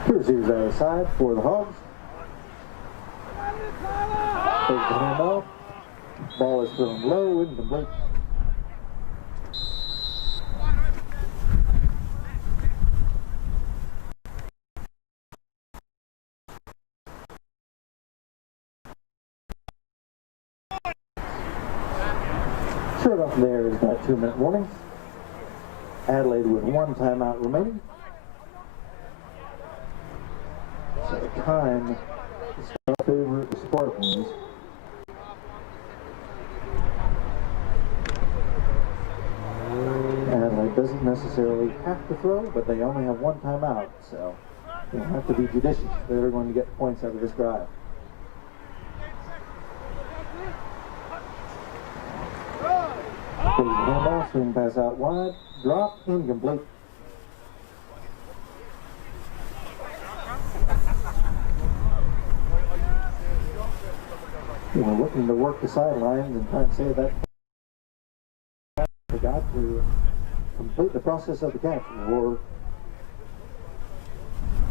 Two receivers out of the side for the Hogs. Takes the handoff. Ball is thrown low, incomplete. Short off there is that 2-minute warning. Adelaide with 1 timeout remaining. So time is in favor of the Spartans. Adelaide doesn't necessarily have to throw, but they only have 1 timeout, so they'll have to be judicious if they're going to get points out of this drive. Plays the handoff, swing pass out wide, drop, incomplete. We're looking to work the sidelines and try and save that. Forgot to complete the process of the catch or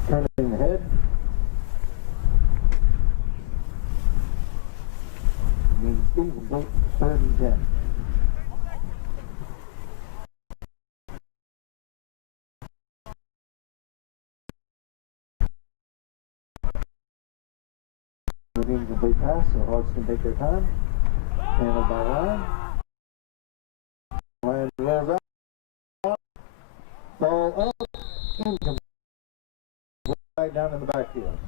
turning the head. Incomplete, 3rd and 10. an incomplete pass, so Hogs can take their time. Handled by Ryan. Ryan rolls out. Ball up. Incomplete. Right down in the backfield.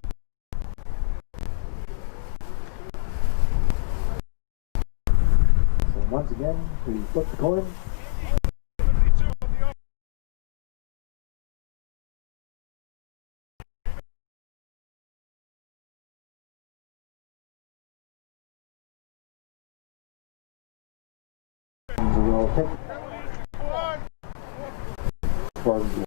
So once again, we flip the coin. We'll take Spartans.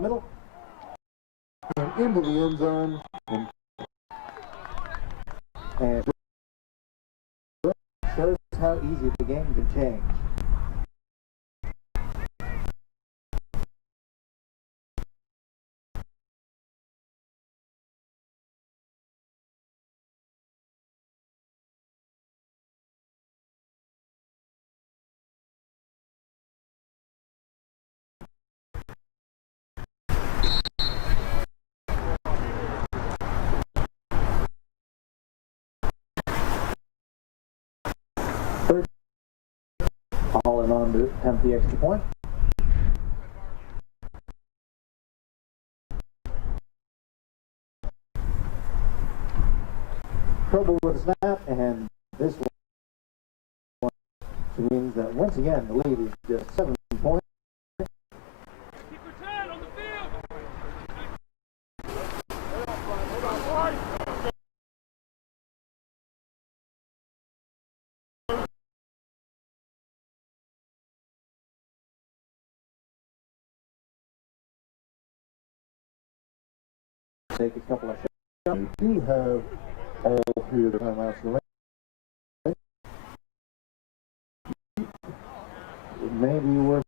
Middle and into the end zone, and shows how easy the game can change. Third, all in on to attempt the extra point. Trouble with the snap, and this one means that once again the lead is just 7 points. Take a couple of shots. We do have all three of the timeouts remaining. It may be worth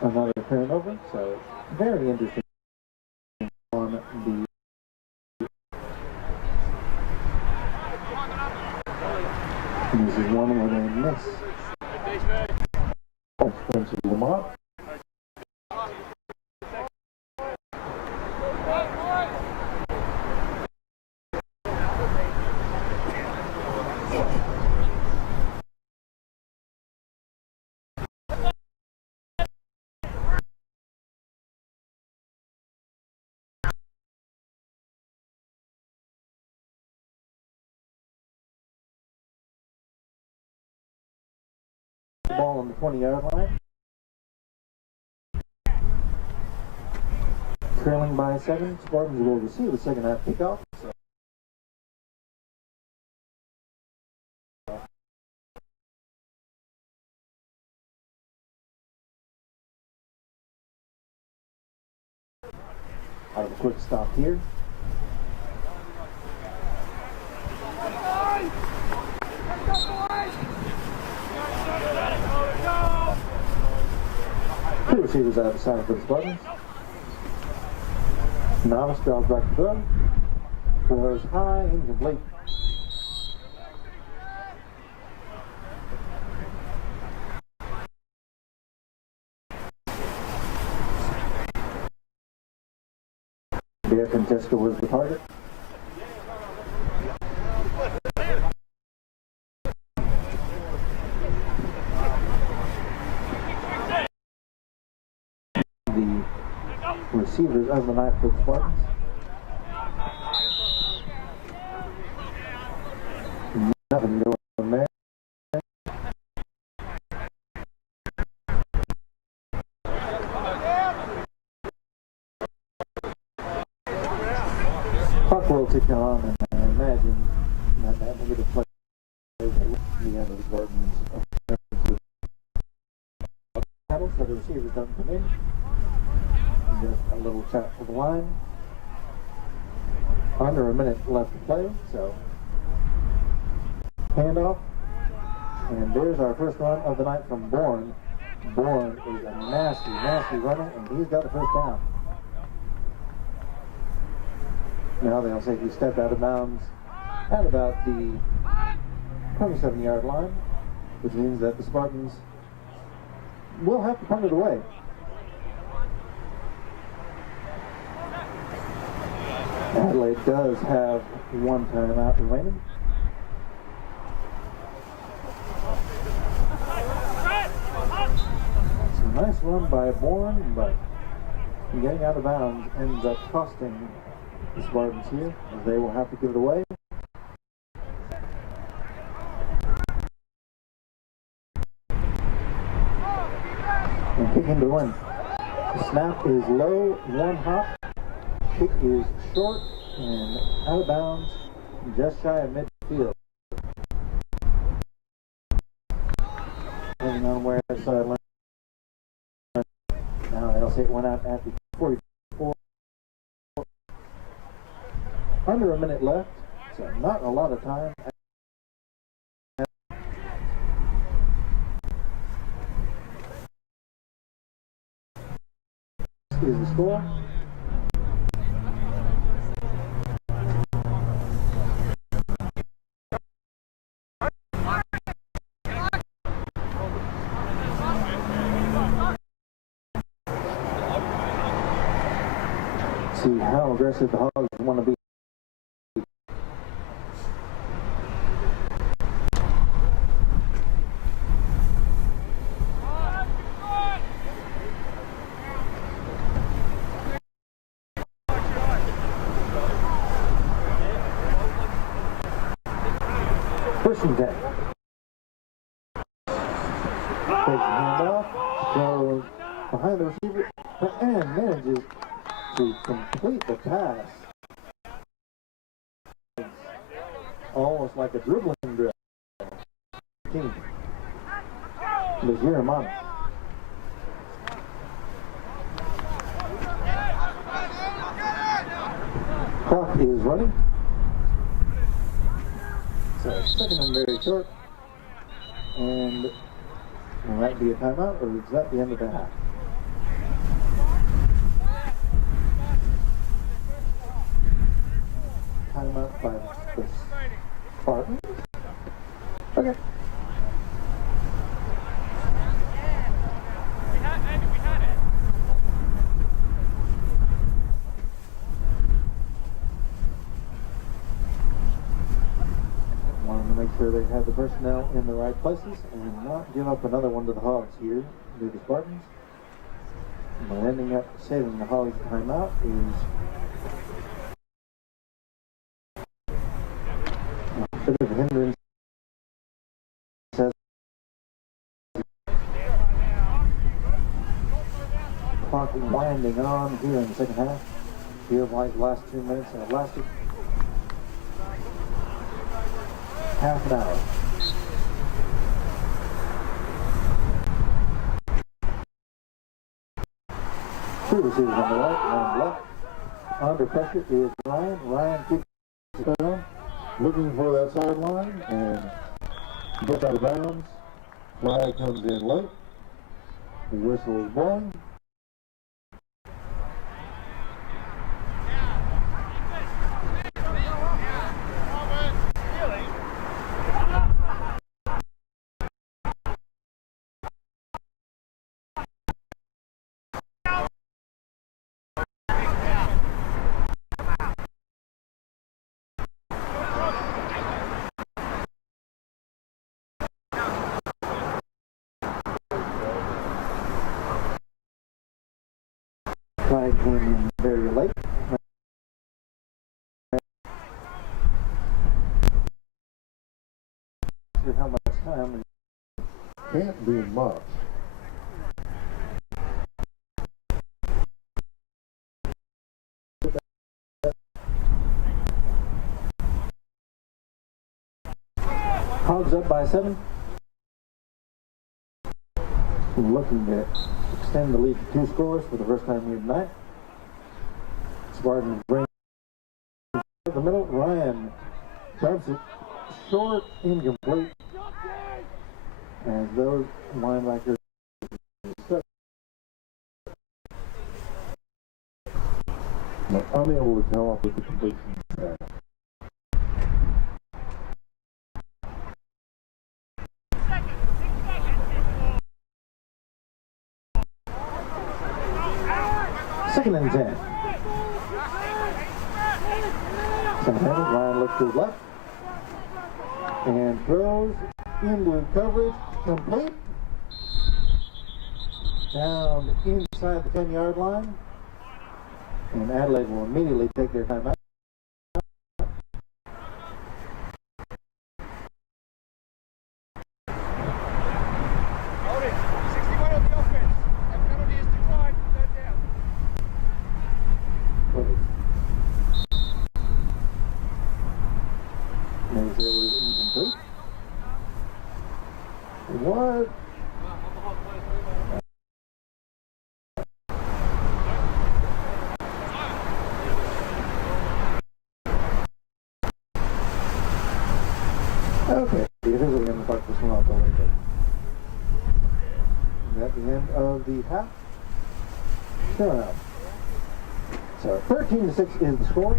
another turnover, so very interesting on the this is one where they miss. Offensive Lamont. Ball on the 20-yard line. Trailing by 7, Spartans will receive the second half kickoff. Out of a quick stop here. Two receivers out of the side for the Spartans. Novice draws back to throw. Throws high, incomplete. Bear Francesco was the target. The receivers of the 9-foot Spartans. Nothing going there. Puck will take on, and I imagine that will be the play at the end of the Spartans. So so the receivers don't come in. Just a little chat to the line. Under a minute left to play, so handoff. And there's our first run of the night from Bourne. Bourne is a nasty, nasty runner, and he's got the first down. Now they'll say he stepped out of bounds at about the 27-yard line, which means that the Spartans will have to punt it away. Adelaide does have one timeout remaining. It's a nice run by Bourne, but getting out of bounds ends up costing the Spartans here, as they will have to give it away. And kicking to win. The snap is low, one hop. Kick is short and out of bounds, just shy of midfield. Depending on where the sideline. Now they'll say it went out at the 44. Under a minute left, so not a lot of time. Is the score. See how aggressive the Hogs want to be. First and 10. Takes the hand off, throws behind the receiver, and manages to complete the pass. Almost like a dribbling drill. Team. The REMATCH. Clock is running. So second and very short. And will that be a timeout, or is that the end of the half? Timeout by the Spartans. Okay. Wanted to make sure they had the personnel in the right places and not give up another one to the Hogs here, to the Spartans. But ending up saving the Hogs timeout is a bit of a hindrance. Clock winding on here in the second half. Feels like the last 2 minutes have lasted half an hour. Two receivers on the right, one left. Under pressure is Ryan. Ryan keeps it down, looking for that sideline, and gets out of bounds. Flag comes in late. The whistle is blowing. Flag came in very late. Not sure how much time. Can't be much. Hogs up by 7. Looking at extend the lead to 2 scores for the first time here tonight. Spartans bring the middle. Ryan dumps it short, incomplete, as those linebackers but unable to come up with the completion pass. Second and 10. Second handle, Ryan looks to his left and throws into coverage, complete. Down inside the 10-yard line. And Adelaide will immediately take their time out. Hold it. 61 on the offense. That penalty is declined. Third down. Maybe it was incomplete. What? Okay, it is going to fuck this one up a little bit. Is that the end of the half? Sure enough. So 13-6 is the score.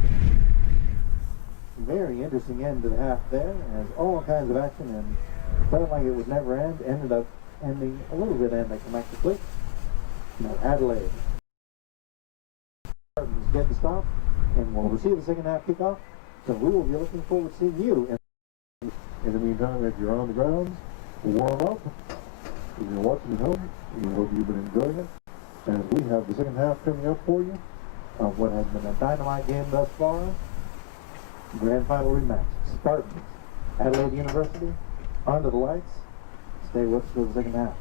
Very interesting end to the half there, as all kinds of action and felt like it would never end. Ended up ending a little bit anticlimactically. Now Adelaide Spartans get the stop, and we'll receive the second half kickoff. So we will be looking forward to seeing you. In the meantime, if you're on the grounds, warm up. If you're watching at home, we hope you've been enjoying it. And we have the second half coming up for you Of what has been a dynamite game thus far. Grand final rematch. Spartans, Adelaide University, under the lights. Stay with us for the second half.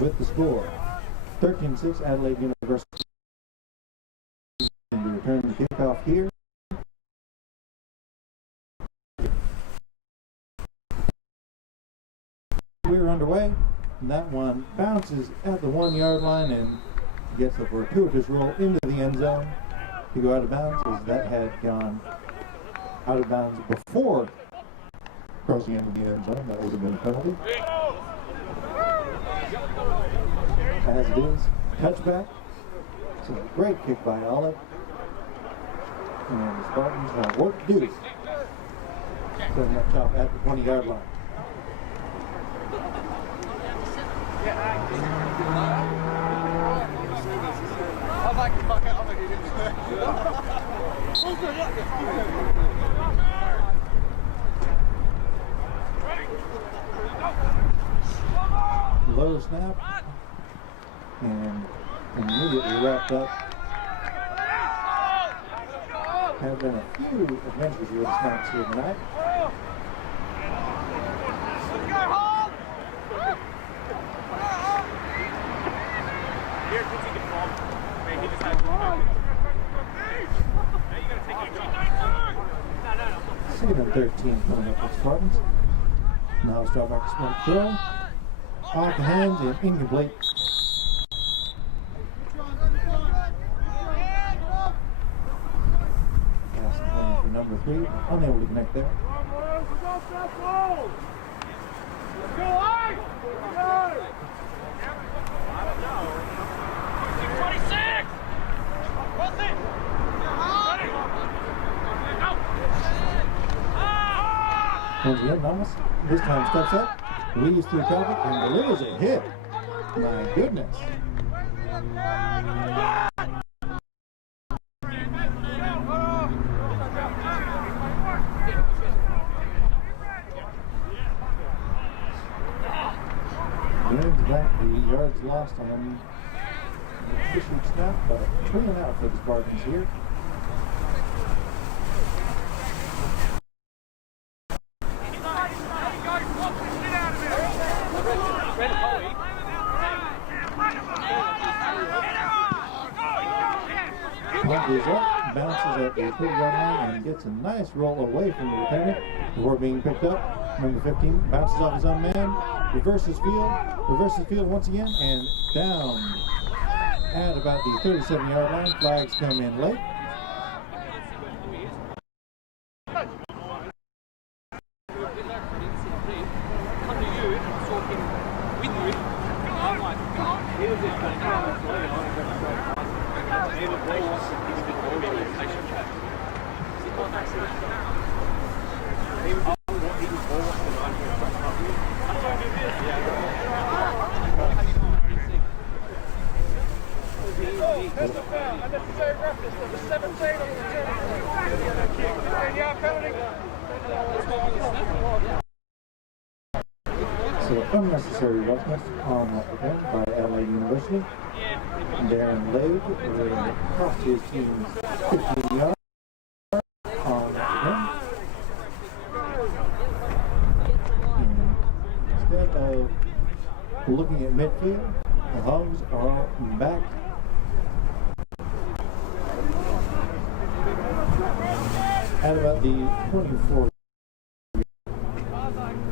with the score. 13-6 Adelaide University. And we return the kickoff here. We're underway, and that one bounces at the 1 yard line and gets a fortuitous roll into the end zone to go out of bounds, as that had gone out of bounds before Crossing into the end zone, that would have been a penalty. as it is. Touchback. It's a great kick by Olive. And the Spartans have work to do. Setting up shop at the 20-yard line. Low snap. And immediately wrapped up. Have been a few adventures with the snaps here tonight. Second and 13 coming up with the Spartans. Now it's drop back to split throw. Off the hands and incomplete. Pass playing for number 3. Unable to connect there. Once again, Thomas this time steps up, weaves through traffic, and delivers a hit. My goodness. Wins back the yards lost on the fishing snap, but 3 and out for the Spartans here. Punt is up, bounces at the 30-yard line, and gets a nice roll away from the returner before being picked up. Number 15 bounces off his own man, reverses field once again, and down at about the 37-yard line. Flags come in late. So unnecessary roughness on that return by Adelaide University. Darren Lade will cost his team 15 yards on that return. And instead of looking at midfield, the Hogs are back at about the 24.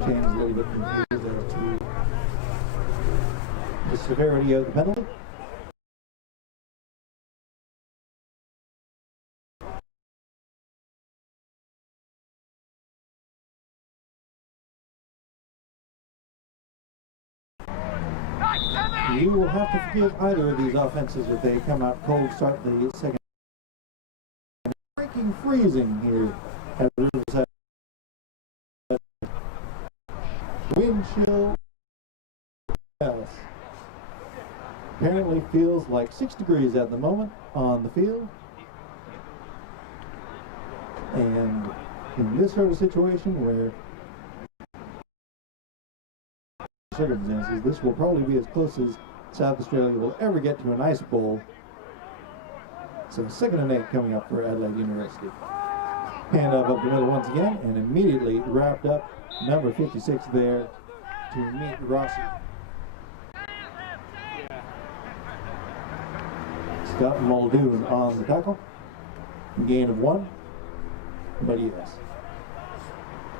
James a little bit confused as to the severity of the penalty. You will have to forgive either of these offenses if they come out cold, start the second. Freaking freezing here at Riverside. Wind chill. Yes. Apparently feels like 6 degrees at the moment on the field. And in this sort of situation where circumstances, this will probably be as close as South Australia will ever get to an ice bowl. So 2nd and 8 coming up for Adelaide University. Hand off up the middle once again, and immediately wrapped up number 56 there to meet Rossi. Scott Muldoon on the tackle. Gain of 1. But yes,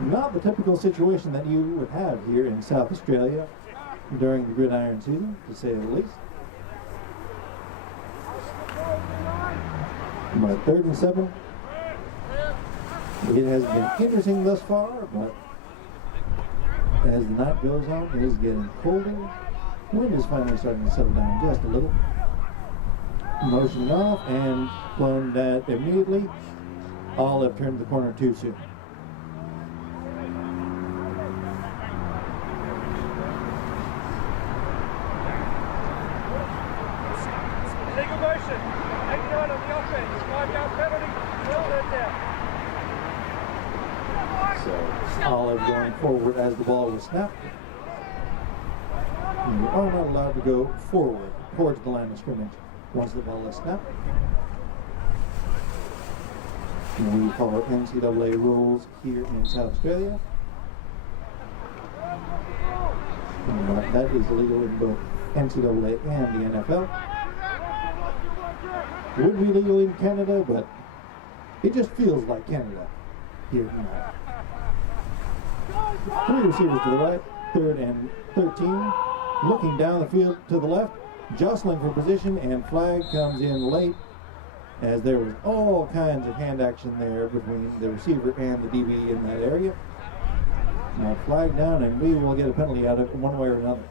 not the typical situation that you would have here in South Australia during the Gridiron season, to say the least. But 3rd and 7. It has been interesting thus far, but as the night goes on, it is getting colder. Wind is finally starting to settle down just a little. Motioning off and blown that immediately. Olive turned the corner too soon. Legal motion. 89 on the offense. 5-yard penalty. Well done down. So Olive going forward as the ball was snapped. You are not allowed to go forward towards the line of scrimmage once the ball is snapped. And we follow NCAA rules here in South Australia. And that is legal in both NCAA and the NFL. Would be legal in Canada, but it just feels like Canada here tonight. 3 receivers to the right, 3rd and 13. Looking down the field to the left, jostling for position, and flag comes in late, as there was all kinds of hand action there between the receiver and the DB in that area. Now flag down, and we will get a penalty out of it one way or another.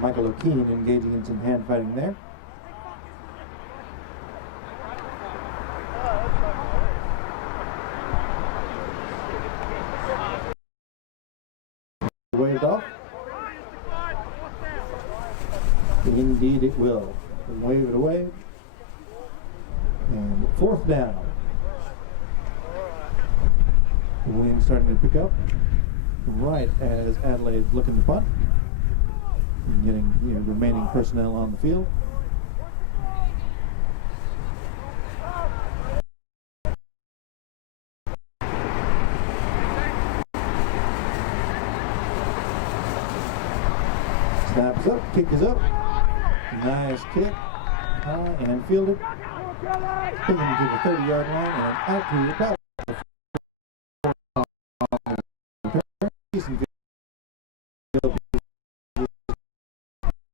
Michael O'Keen engaging in some hand fighting there. Waved off. Indeed it will. Wave it away. And 4th down. Wind starting to pick up. Right as Adelaide's looking to punt. And getting remaining personnel on the field. Snap is up, kick is up. Nice kick. High and fielded. Taking it to the 30-yard line and out to about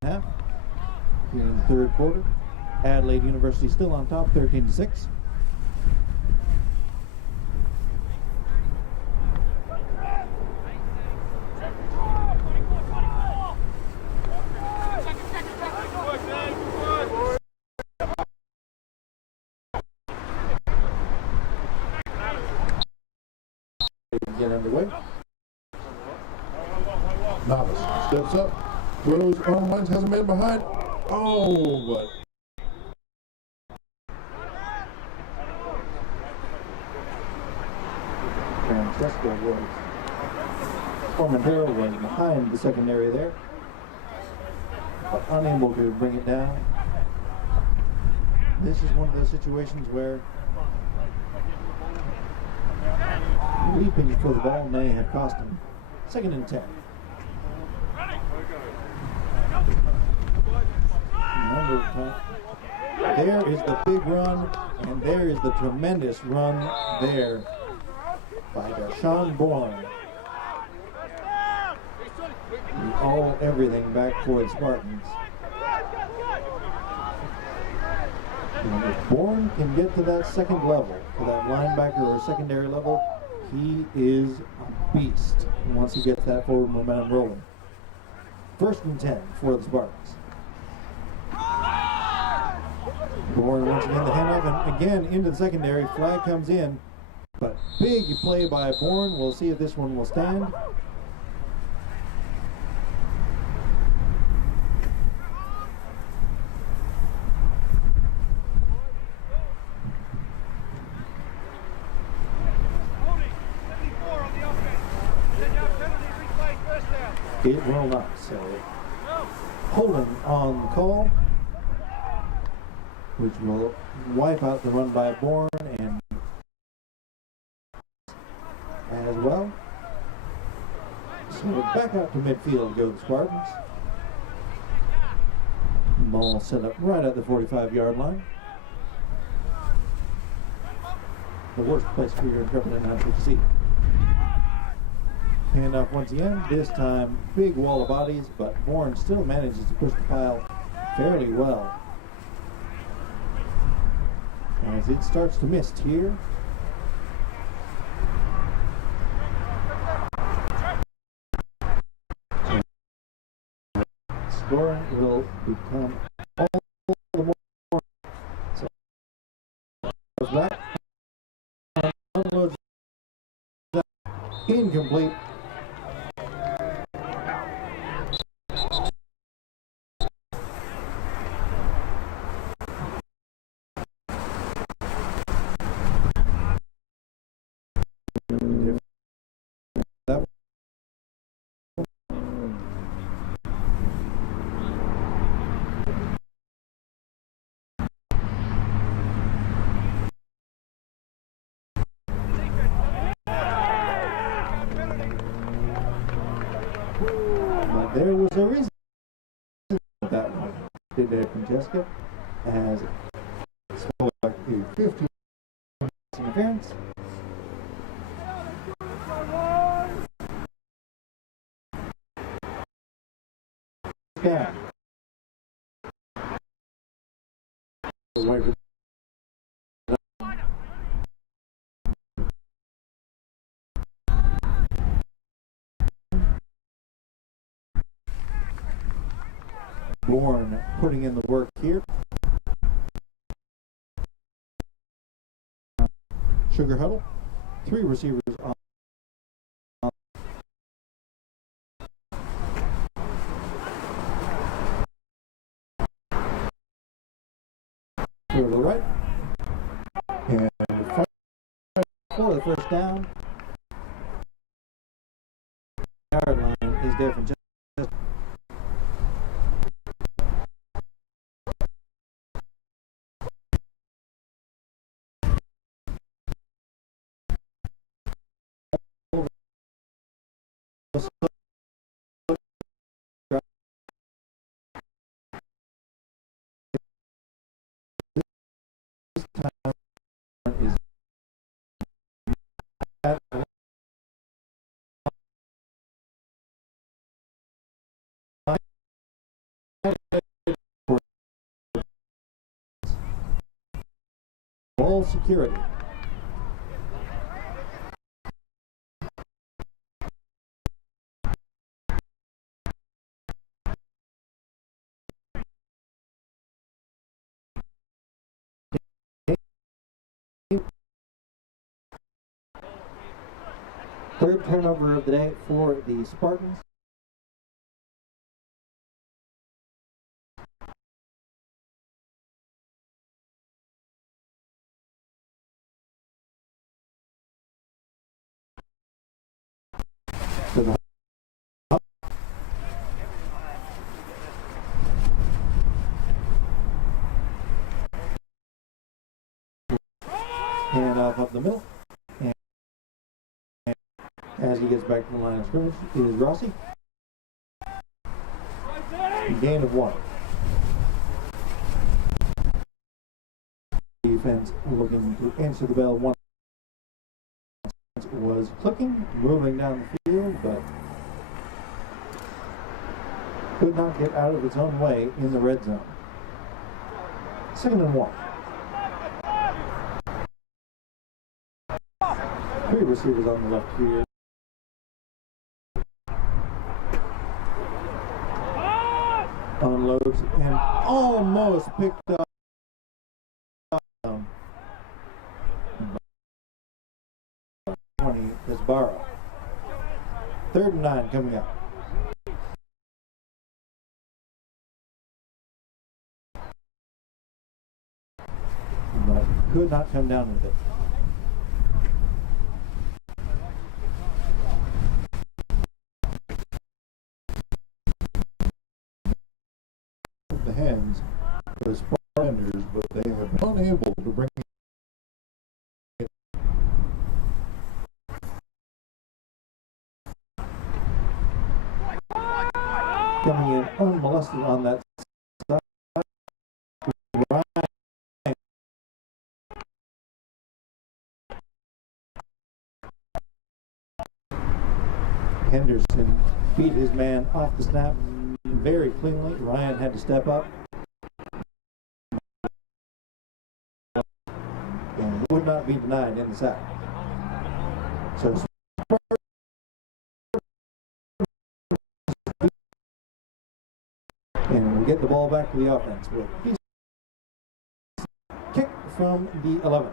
half. Here in the 3rd quarter. Adelaide University still on top, 13-6. Get underway. Novice steps up, throws, arm lines, has a man behind. Oh, but Francesco was, Formentero was behind the secondary there, but unable to bring it down. This is one of those situations where leaping for the ball may have cost him. 2nd and 10. There is the big run, and there is the tremendous run there by Deshaun Bourne. All everything back for the Spartans. And if Bourne can get to that 2nd level, to that linebacker or secondary level, he is a beast once he gets that forward momentum rolling. 1st and 10 for the Spartans. Bourne once again the handoff, and again into the secondary. Flag comes in, but big play by Bourne. We'll see if this one will stand. It will not, so holding on the call, which will wipe out the run by Bourne and as well. So back out to midfield go the Spartans. Ball set up right at the 45-yard line. The worst place for your intrepid announcer to see. Hand off once again. This time, big wall of bodies, but Bourne still manages to push the pile fairly well. As it starts to mist here. Scoring will become all the more. So, goes back. Unloads. Incomplete. But there was a reason for that one. Did Francesca as it's like a 50 interference. Yeah. Bourne putting in the work here. Sugar huddle. 3 receivers on. To the right. And for the first down. Yard line is there from just. Ball security. Third turnover of the day for the Spartans. To the hand off up the middle. And as he gets back to the line of scrimmage, it is Rossi. Gain of 1. Defense looking to answer the bell. One was clicking, moving down the field, but could not get out of its own way in the red zone. 2nd and 1. 3 receivers on the left here. Unloads and almost picked up. 20 is Barrow. 3rd and 9 coming up. But could not come down with it. The hands of the Spartans, but they have been unable to bring it. Coming in unmolested on that side. Henderson beat his man off the snap very cleanly. Ryan had to step up and would not be denied in the sack. So and we get the ball back to the offense with kick from the 11.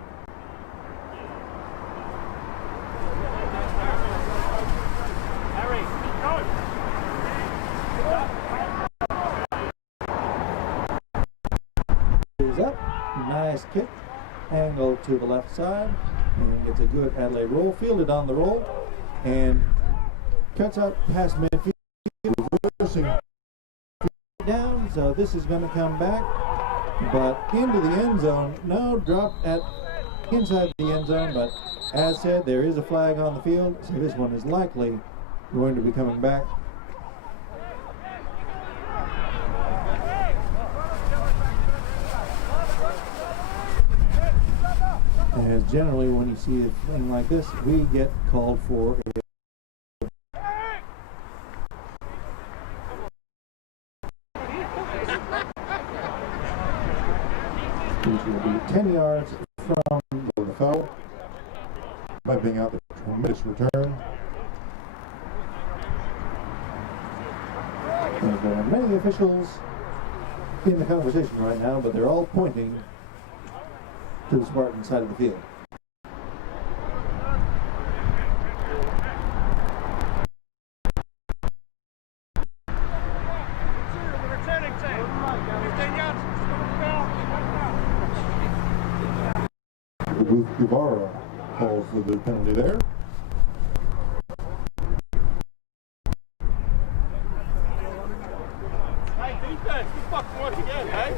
Is up, nice kick, angle to the left side, and it's a good Adelaide roll, fielded on the roll, and cuts out past midfield, reversing down, so this is going to come back, but into the end zone. No, dropped at inside the end zone, but as said, there is a flag on the field, so this one is likely going to be coming back. As generally when you see a thing like this, we get called for a which will be 10 yards from the foul, wiping out the tremendous return. And there are many officials in the conversation right now, but they're all pointing to the Spartan side of the field. Guevara calls for the penalty there. Hey, defense, good fucking work again, hey?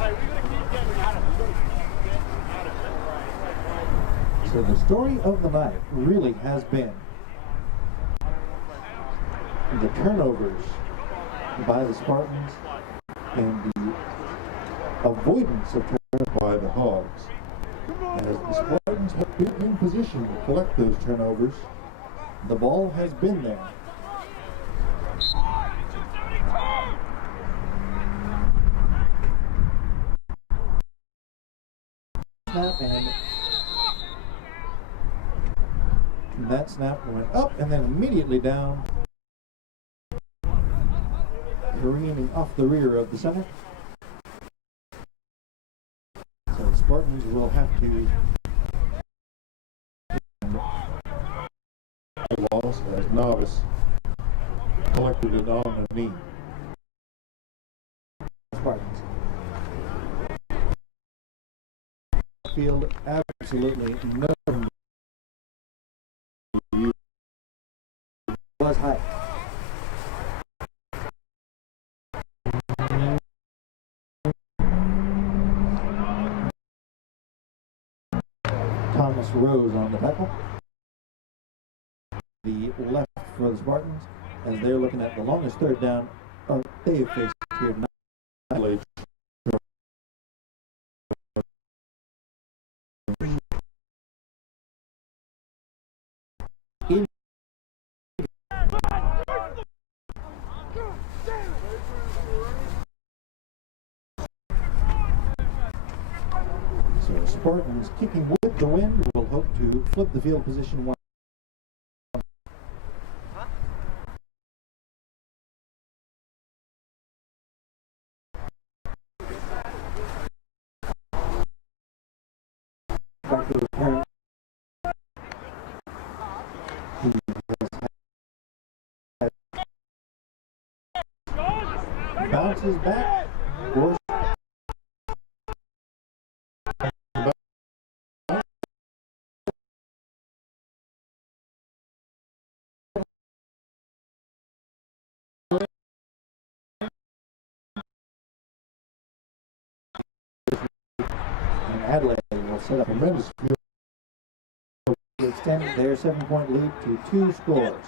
Hey, we're going to keep getting at it. So the story of the night really has been the turnovers by the Spartans and the avoidance of turnovers by the Hogs. As the Spartans have been in position to collect those turnovers, the ball has been there. Snap, and that snap went up and then immediately down, careening off the rear of the center. So the Spartans will have to loss as Novice collected it on a knee. Spartans. Field absolutely no was high. Thomas Rose on the tackle. The left for the Spartans as they're looking at the longest third down they've faced here tonight. So Spartans kicking with the wind will hope to flip the field position one. Back to the parent. Bounces back. Gorse. And Adelaide will set up a tremendous field to extend their 7-point lead to 2 scores.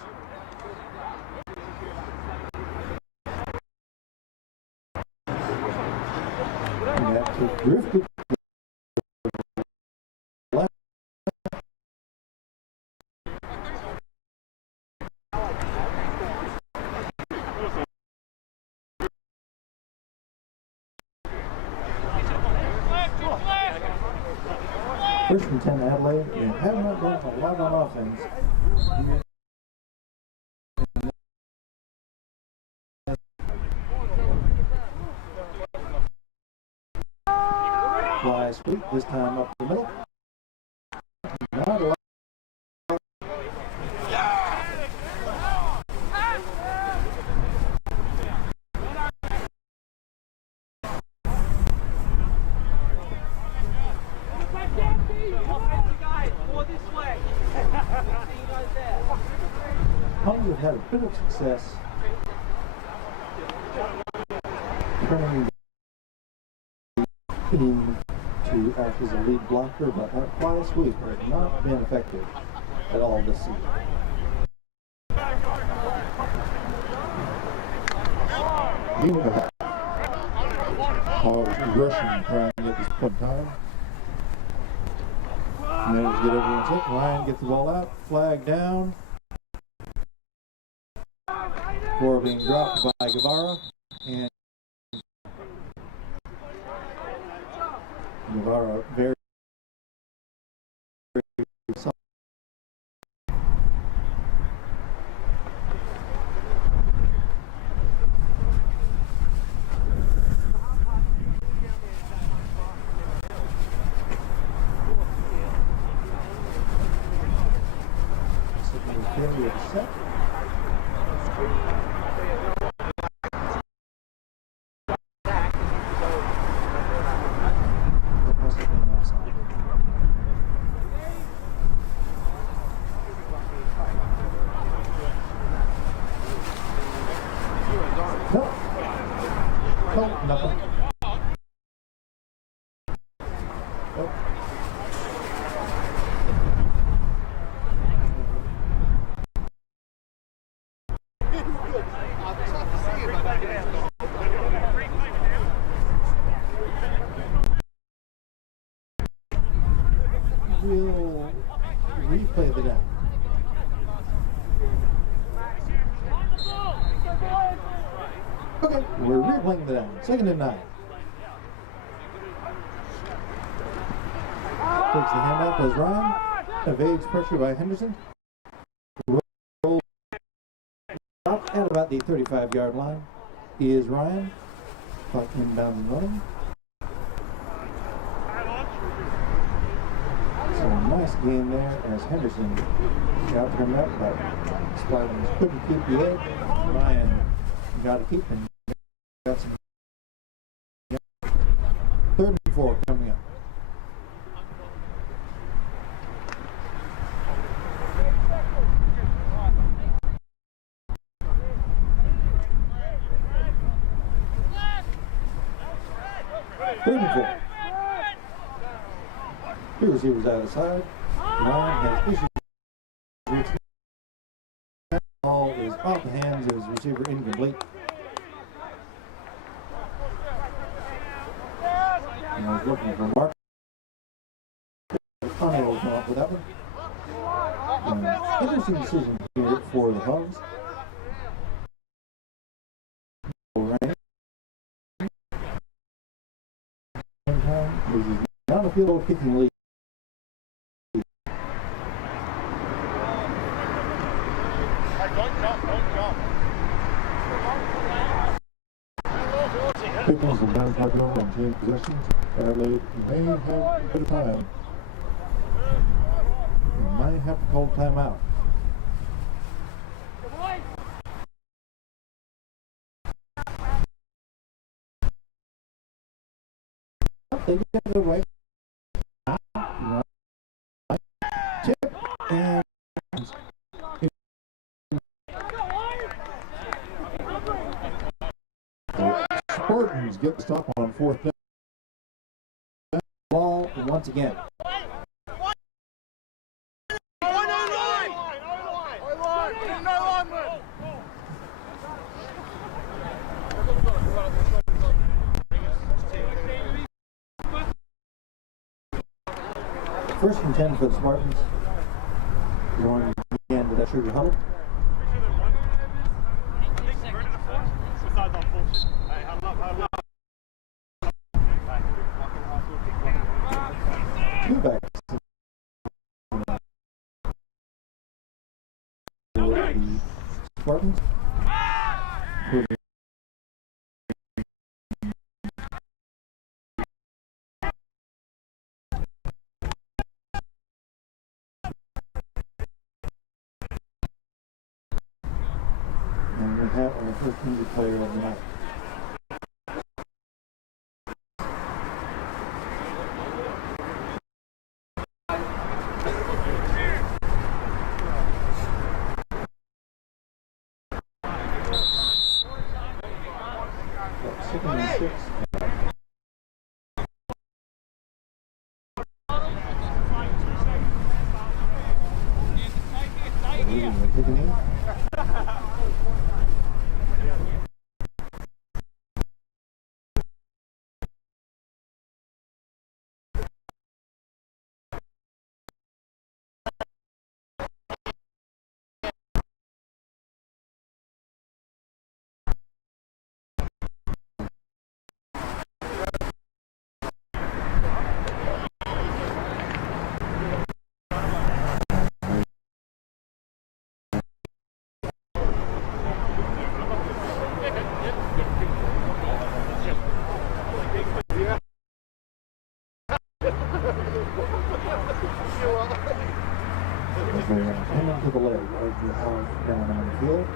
And that kick drifted left. First and 10 Adelaide, and have not done a lot on offense. Fly sweep, this time up the middle. Not a lot. Hogs have had a bit of success turning in to act as a lead blocker, but that fly sweep has not been effective at all this season. Hogs rushing, trying to get this point in time. Managed to get everyone's hit. Ryan gets the ball out, flag down. Ball being dropped by Guevara, and Guevara very soft. Set. Nothing. We'll replay the down. Okay, we're replaying the down. 2nd and 9. Takes the handout, does Ryan. Evades pressure by Henderson. Rolls up at about the 35-yard line is Ryan. Clock inbound and running. So a nice game there as Henderson got turned up, but Spartans couldn't keep the edge. Ryan got to keep him. Got some 3rd and 4 coming up. Third and 4. Two receivers out of the side. Ryan has issues. The ball is off the hands of his receiver, incomplete. And I was looking for Mark. Unable to come up with that one. Interesting decision here for the Hogs. This is not a field goal kicking lead. Pickles and down pocket on change possessions. Adelaide may have a bit of time. Might have to call timeout. They get it away. Tip and Spartans get the stop on 4th down. Ball once again. First and 10 for the Spartans. Going again to that sugar huddle. Two backs. The Spartans. And we have our first injured player of the night. Second and 6. Taking in. Coming to the leg as the Hogs down on the field.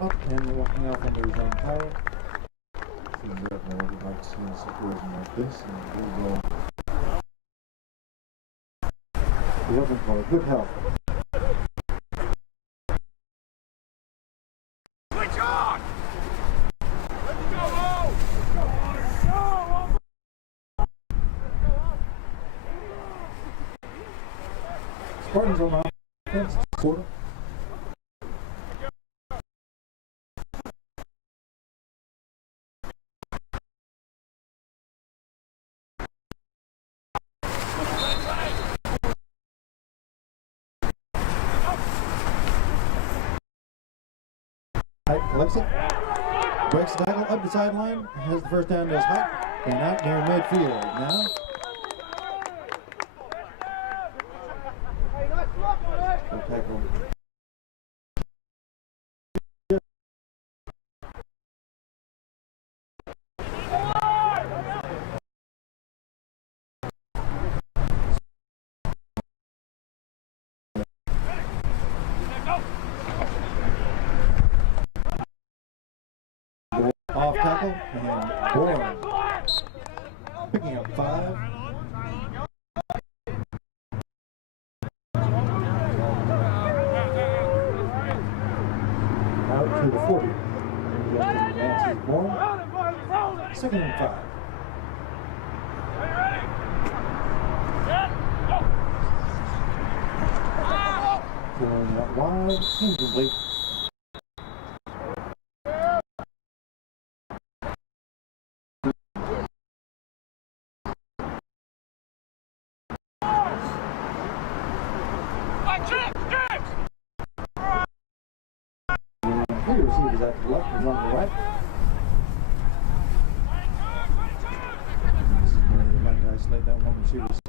Up and walking off under his own power. So definitely would like to see a situation like this, and we will be looking for good help. Switch on! Let's go! Spartans on offense, quarter. Collects it, breaks the tackle up the sideline, has the first down to his height, and out near midfield. Now, the tackle. Off tackle, and Bourne picking up 5. Out to the 40. Nancy Bourne. Second and 5. Throwing that wide, incomplete. Three receivers at the left and one to the right. This is where they might isolate that one receiver side.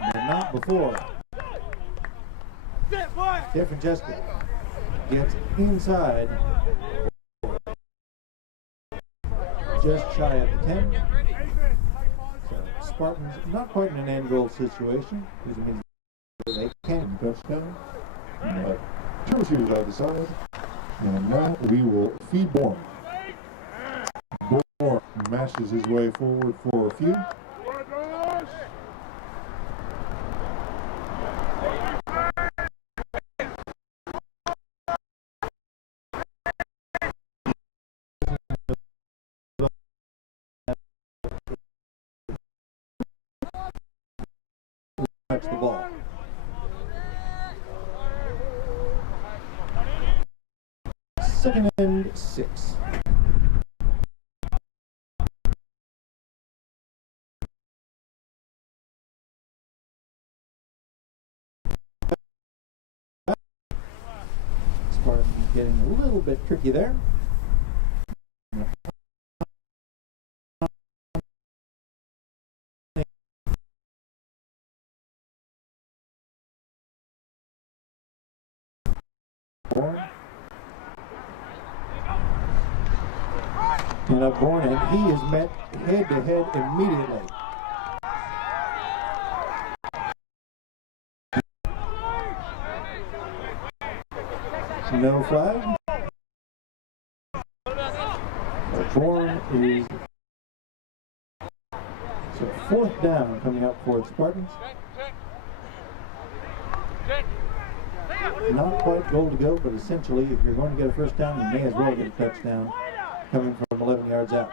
But not before. Different Jessica gets inside. Just shy of the 10. So Spartans not quite in an end goal situation, which means they can touchdown. But two receivers out of the side. And now we will feed Bourne. Bourne mashes his way forward for a few. touch the ball. Second and 6. Spartans getting a little bit tricky there. And up Bourne, and he is met head to head immediately. No flag. Bourne is so fourth down coming up for the Spartans. Not quite goal to go, but essentially, if you're going to get a first down, you may as well get a touchdown coming from 11 yards out.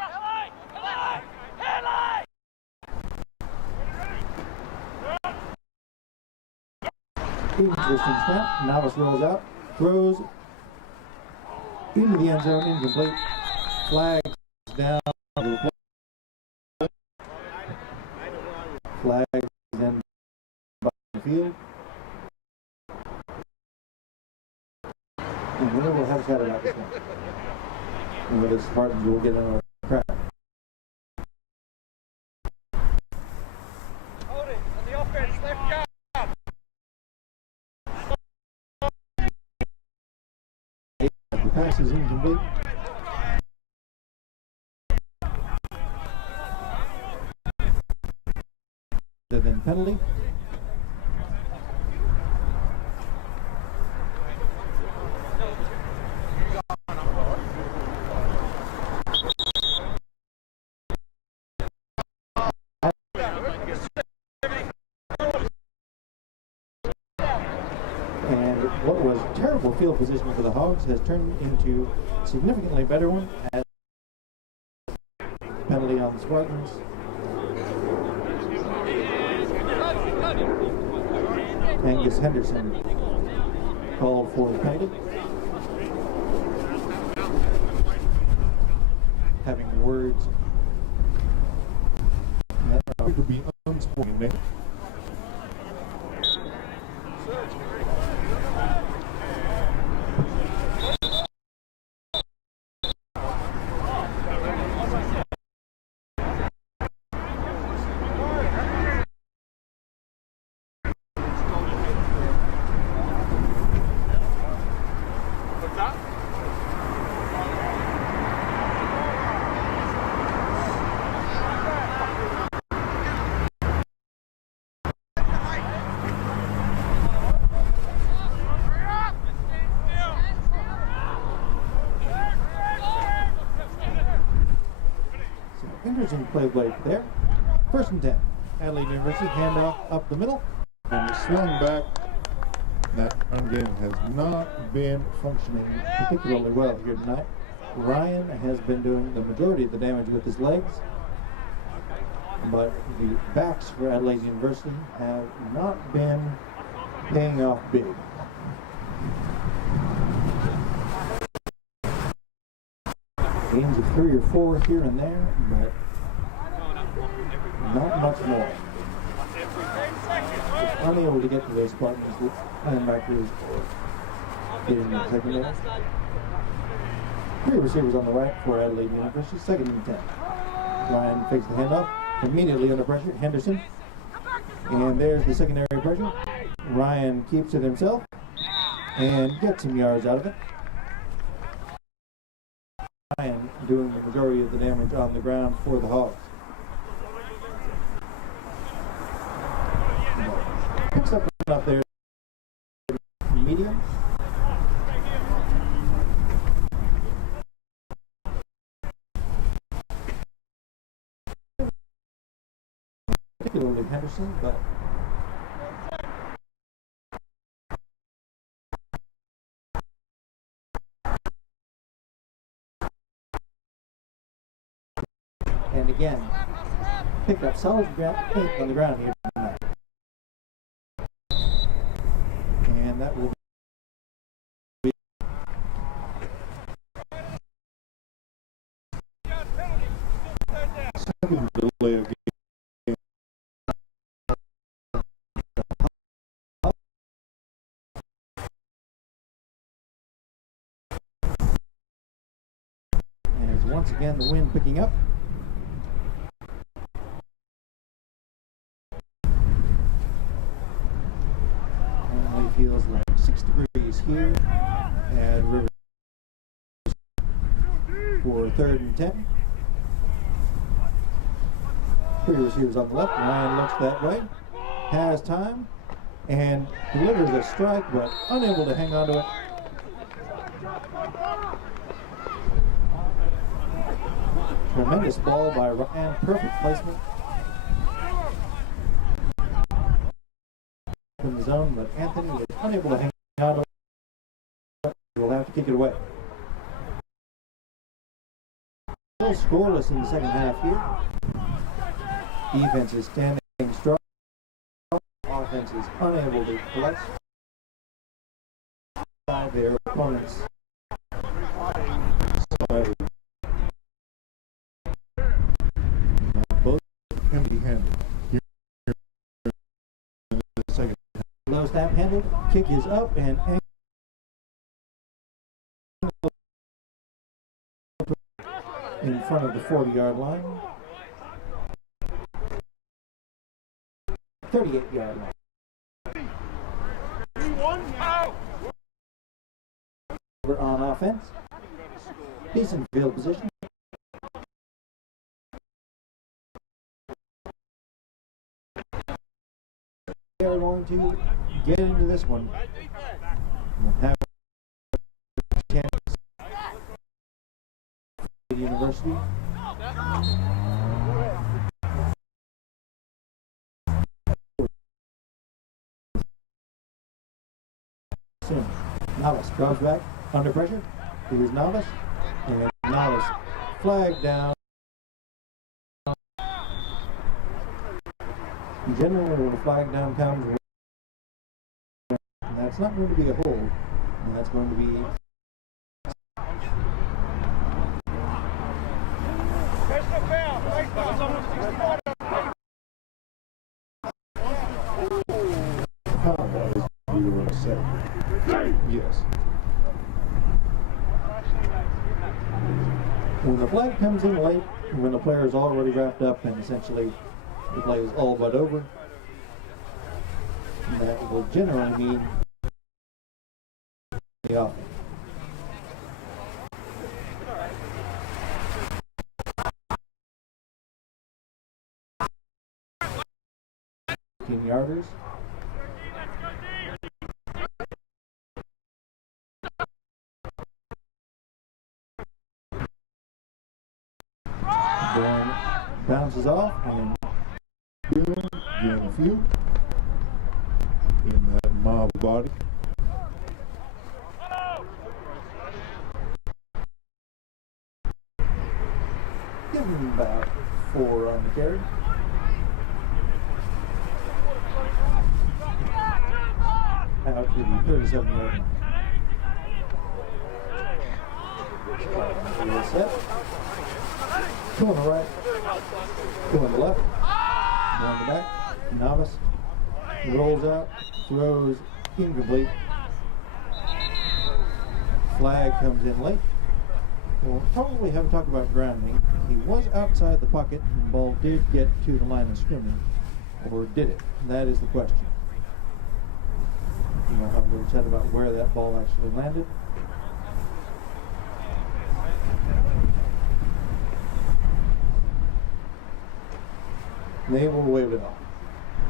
Interesting snap. Novice rolls out, throws into the end zone, incomplete. Flags down to the play. Flags then by the field. And we will have a chat about this one. And whether Spartans will get on a crack. Hold it on the offense, left guard. The pass is incomplete. Then penalty. And what was terrible field position for the Hogs has turned into a significantly better one as penalty on the Spartans. Angus Henderson called for the penalty. Having words that It could be unsporting. Henderson play late there. First and 10. Adelaide University, handoff up the middle. And the swing back, that run game has not been functioning. Particularly well here tonight. Ryan has been doing the majority of the damage with his legs, but the backs for Adelaide University have not been paying off big. Gains of 3 or 4 here and there, but not much more. Unable to get to those Spartans linebackers getting the secondary. 3 receivers on the right for Adelaide University, 2nd and 10. Ryan fakes the handoff, immediately under pressure, Henderson. And there's the secondary pressure. Ryan keeps it himself and gets some yards out of it. Ryan doing the majority of the damage on the ground for the Hogs. Picks up enough there, medium. Particularly Henderson, but and again, picked up solid on the ground here tonight. And that will be second delay of game. And it's once again the wind picking up. Feels like 6 degrees here at River for 3rd and 10. 3 receivers on the left. Ryan looks that way, has time, and delivers a strike, but unable to hang on to it. Tremendous ball by Ryan, perfect placement in the zone, but Anthony is unable to hang on to it. We'll have to kick it away. Still scoreless in the second half here. Defense is standing strong. Offense is unable to collect by their opponents. Both empty-handed. Low snap handled, kick is up and in front of the 40-yard line. 38-yard line. We're on offense. Decent field position. They are going to get into this one. We'll have a chance. University. Soon. Novice goes back under pressure. It is Novice. And Novice flag down. Generally, when the flag down comes, and that's not going to be a hold, and that's going to be yes. when the flag comes in late, when the player is already wrapped up and essentially the play is all but over, that will generally mean the offense. Yarders. Bourne bounces off and gain a few in that mob body. Give him about 4 on the carry. Out to the 37-yard line. Set. 2 on the right, 2 on the left, 1 on the back. Novice rolls out, throws incomplete. Flag comes in late. We'll probably have a talk about grounding. He was outside the pocket and the ball did get to the line of scrimmage. Or did it? That is the question. You know, have a little chat about where that ball actually landed. They will wave it off.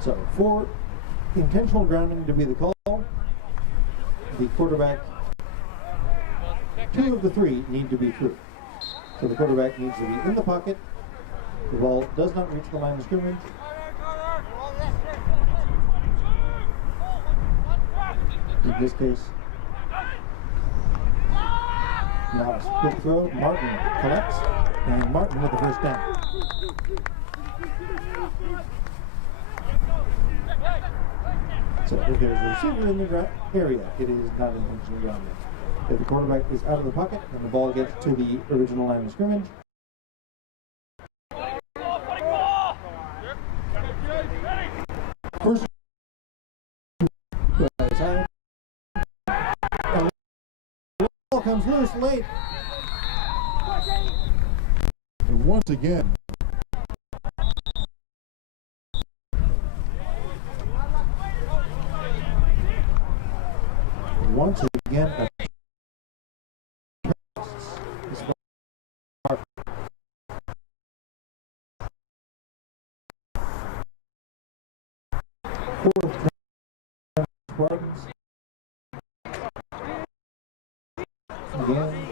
So, for intentional grounding to be the call, the quarterback, 2 of the 3 need to be through. So the quarterback needs to be in the pocket. The ball does not reach the line of scrimmage. In this case, Novice quick throw. Martin collects, and Martin with the first down. So if there's a receiver in the area, it is not intentional grounding. If the quarterback is out of the pocket and the ball gets to the original line of scrimmage, first side, and the ball comes loose late. And once again, a fourth Spartans. Again.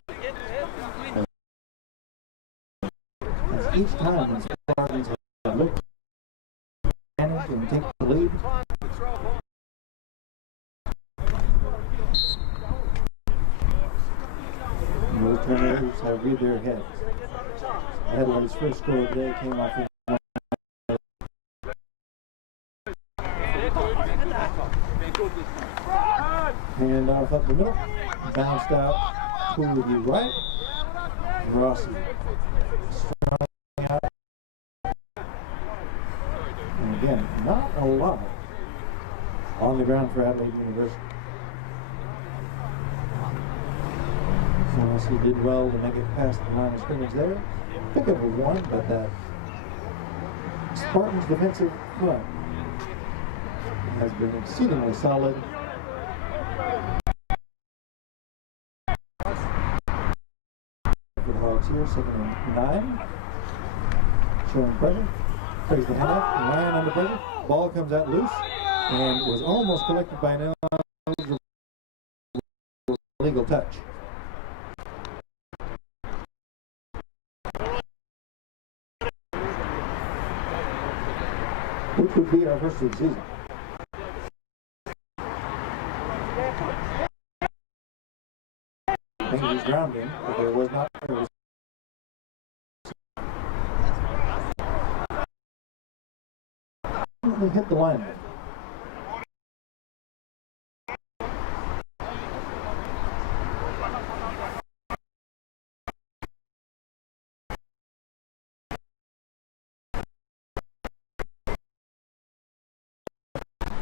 As each time the Spartans have looked panic and take the lead. The returners have read their heads. Adelaide's first score of the day came off of hand off up the middle, bounced out to the right. Rossi strung out. And again, not a lot on the ground for Adelaide University. Rossi did well to make it past the line of scrimmage there. Pick up a 1, but that Spartans defensive front has been exceedingly solid. For the Hogs here, 2nd and 9. Showing pressure. Takes the handoff. Ryan under pressure. Ball comes out loose and was almost collected by an illegal touch. Which would be our first of the season. I think he was grounding, but there was not. He hit the line.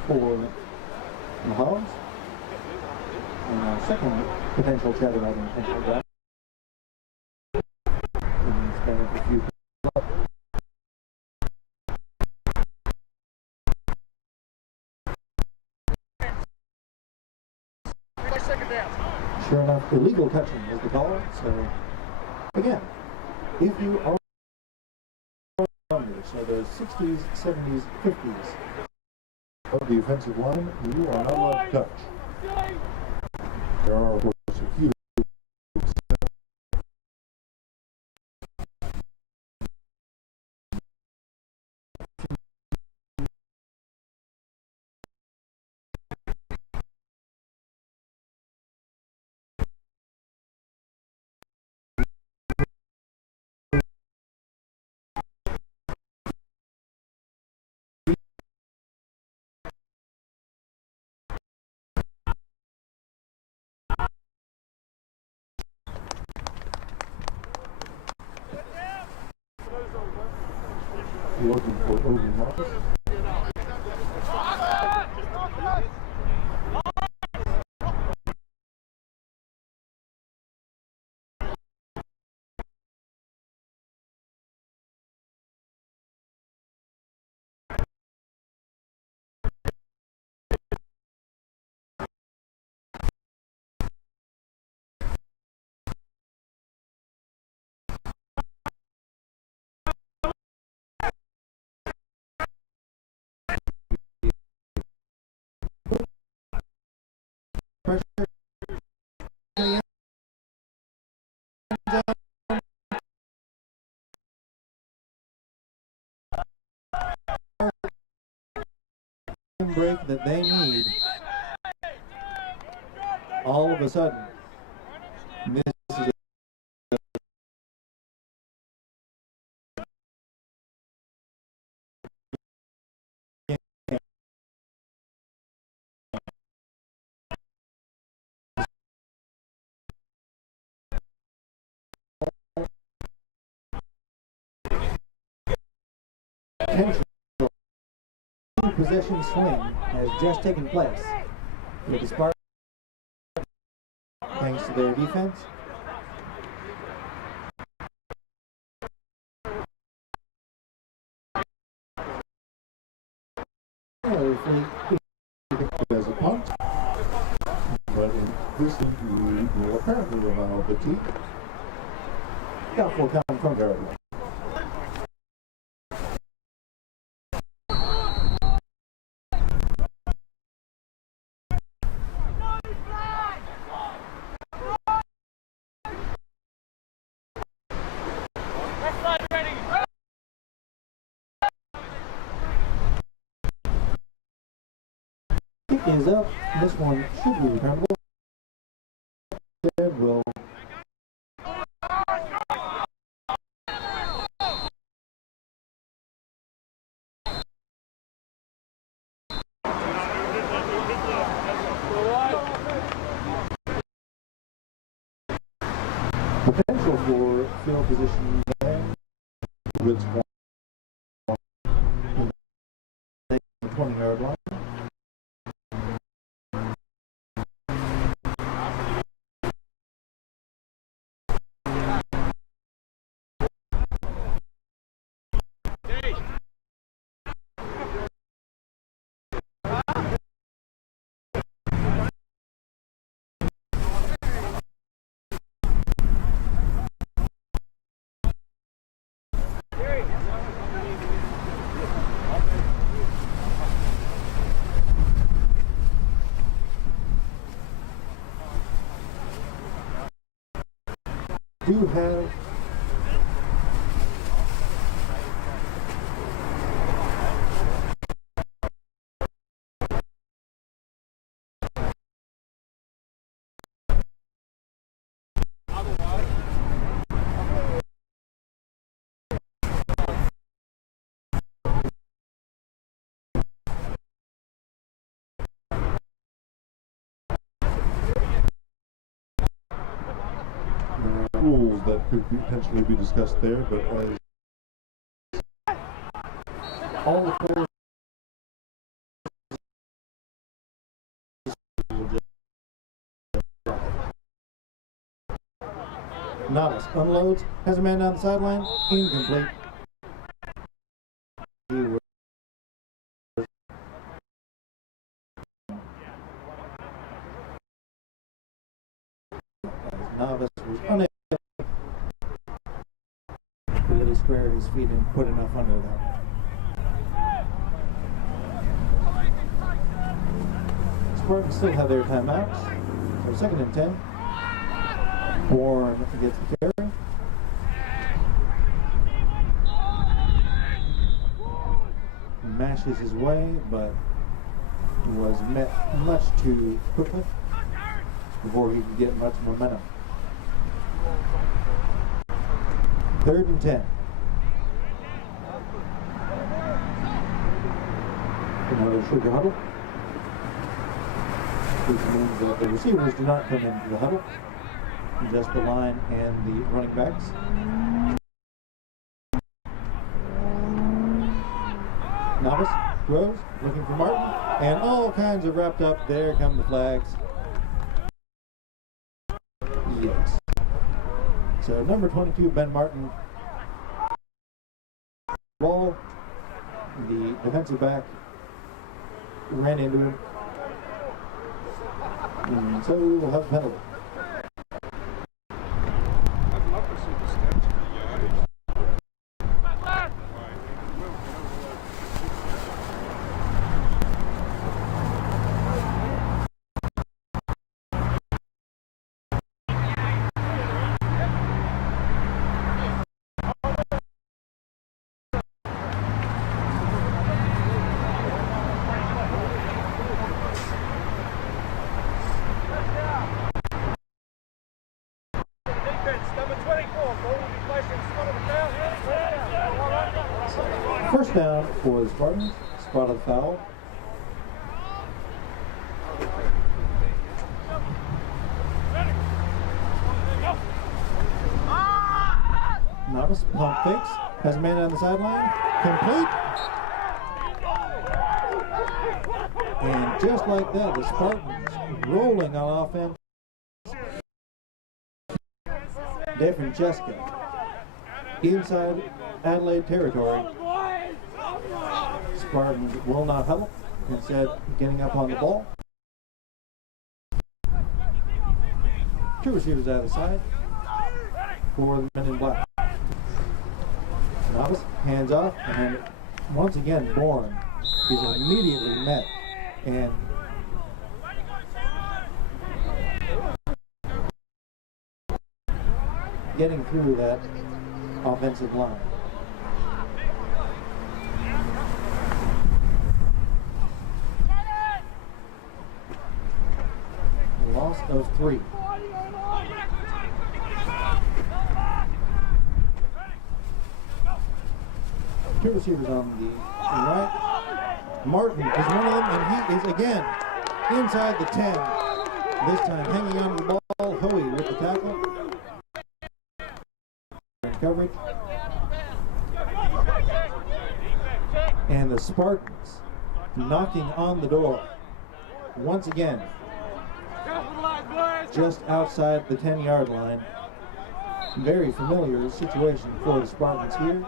For the Hogs. And our second potential chat about intentional ground. And it's been a few. Sure enough, illegal touching was the call. So, again, if you are so the 60s, 70s, 50s, of the offensive line, you are not allowed to touch. There are, of course, a few looking for REMATCH. Break that they need. All of a sudden, this is a potential possession swing has just taken place with the Spartans, thanks to their defense. As a punt, but in this league will apparently allow the team. Got full count from Gridiron. Kick is up. This one should be returnable. Instead will potential for field position there. With The 20-yard line. Do have rules that could potentially be discussed there, but as all the players Novice unloads, has a man down the sideline, incomplete. Novice was unable to really square his feet and put enough under that. Spartans still have their timeouts. So 2nd and 10. Warren gets the carry. Mashes his way, but was met much too quickly before he could get much momentum. 3rd and 10. Another sugar huddle, which means that the receivers do not come into the huddle, just the line and the running backs. Novice throws, looking for Martin, and all kinds of wrapped up. There come the flags. Yes. So number 22, Ben Martin. Ball. The defensive back ran into him. And so we will have a penalty. I'd love to see the stats for the yardage. Number 24, ball will be placed in spot of the foul. First down for the Spartans. Spot of the foul. Novice pump fakes. Has a man on the sideline. Complete. And just like that, the Spartans rolling on offense. DeFrancesca inside Adelaide territory. Spartans will not huddle, instead getting up on the ball. Two receivers out of the side for the men in black. Novice hands off, and once again Bourne is immediately met and getting through that offensive line. A loss of 3. Two receivers on the right. Martin is one of them, and he is again inside the 10. This time hanging on to the ball. Hoey with the tackle. Coverage. And the Spartans knocking on the door once again just outside the 10-yard line. Very familiar situation for the Spartans here.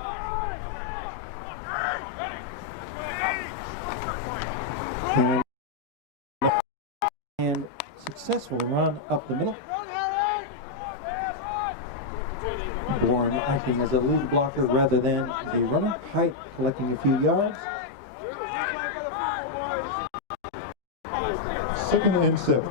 And successful run up the middle. Bourne acting as a lead blocker rather than a runner. Height collecting a few yards. 2nd and 7.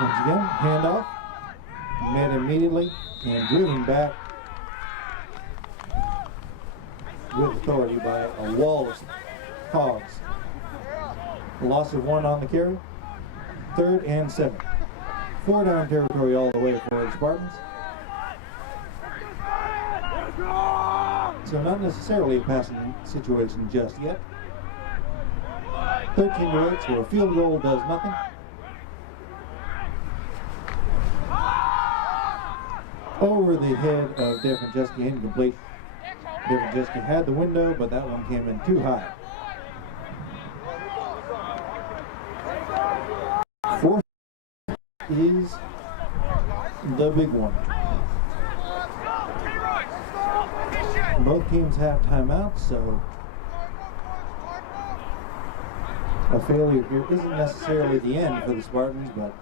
Once again, handoff. Met immediately and driven back with authority by a wall of Hogs. A loss of 1 on the carry. 3rd and 7. 4 down territory all the way for the Spartans. So not necessarily a passing situation just yet. 13-8, so a field goal does nothing. Over the head of DeFrancesca, incomplete. DeFrancesca had the window, but that one came in too high. 4th is the big one. Both teams have timeouts, so a failure here isn't necessarily the end for the Spartans, but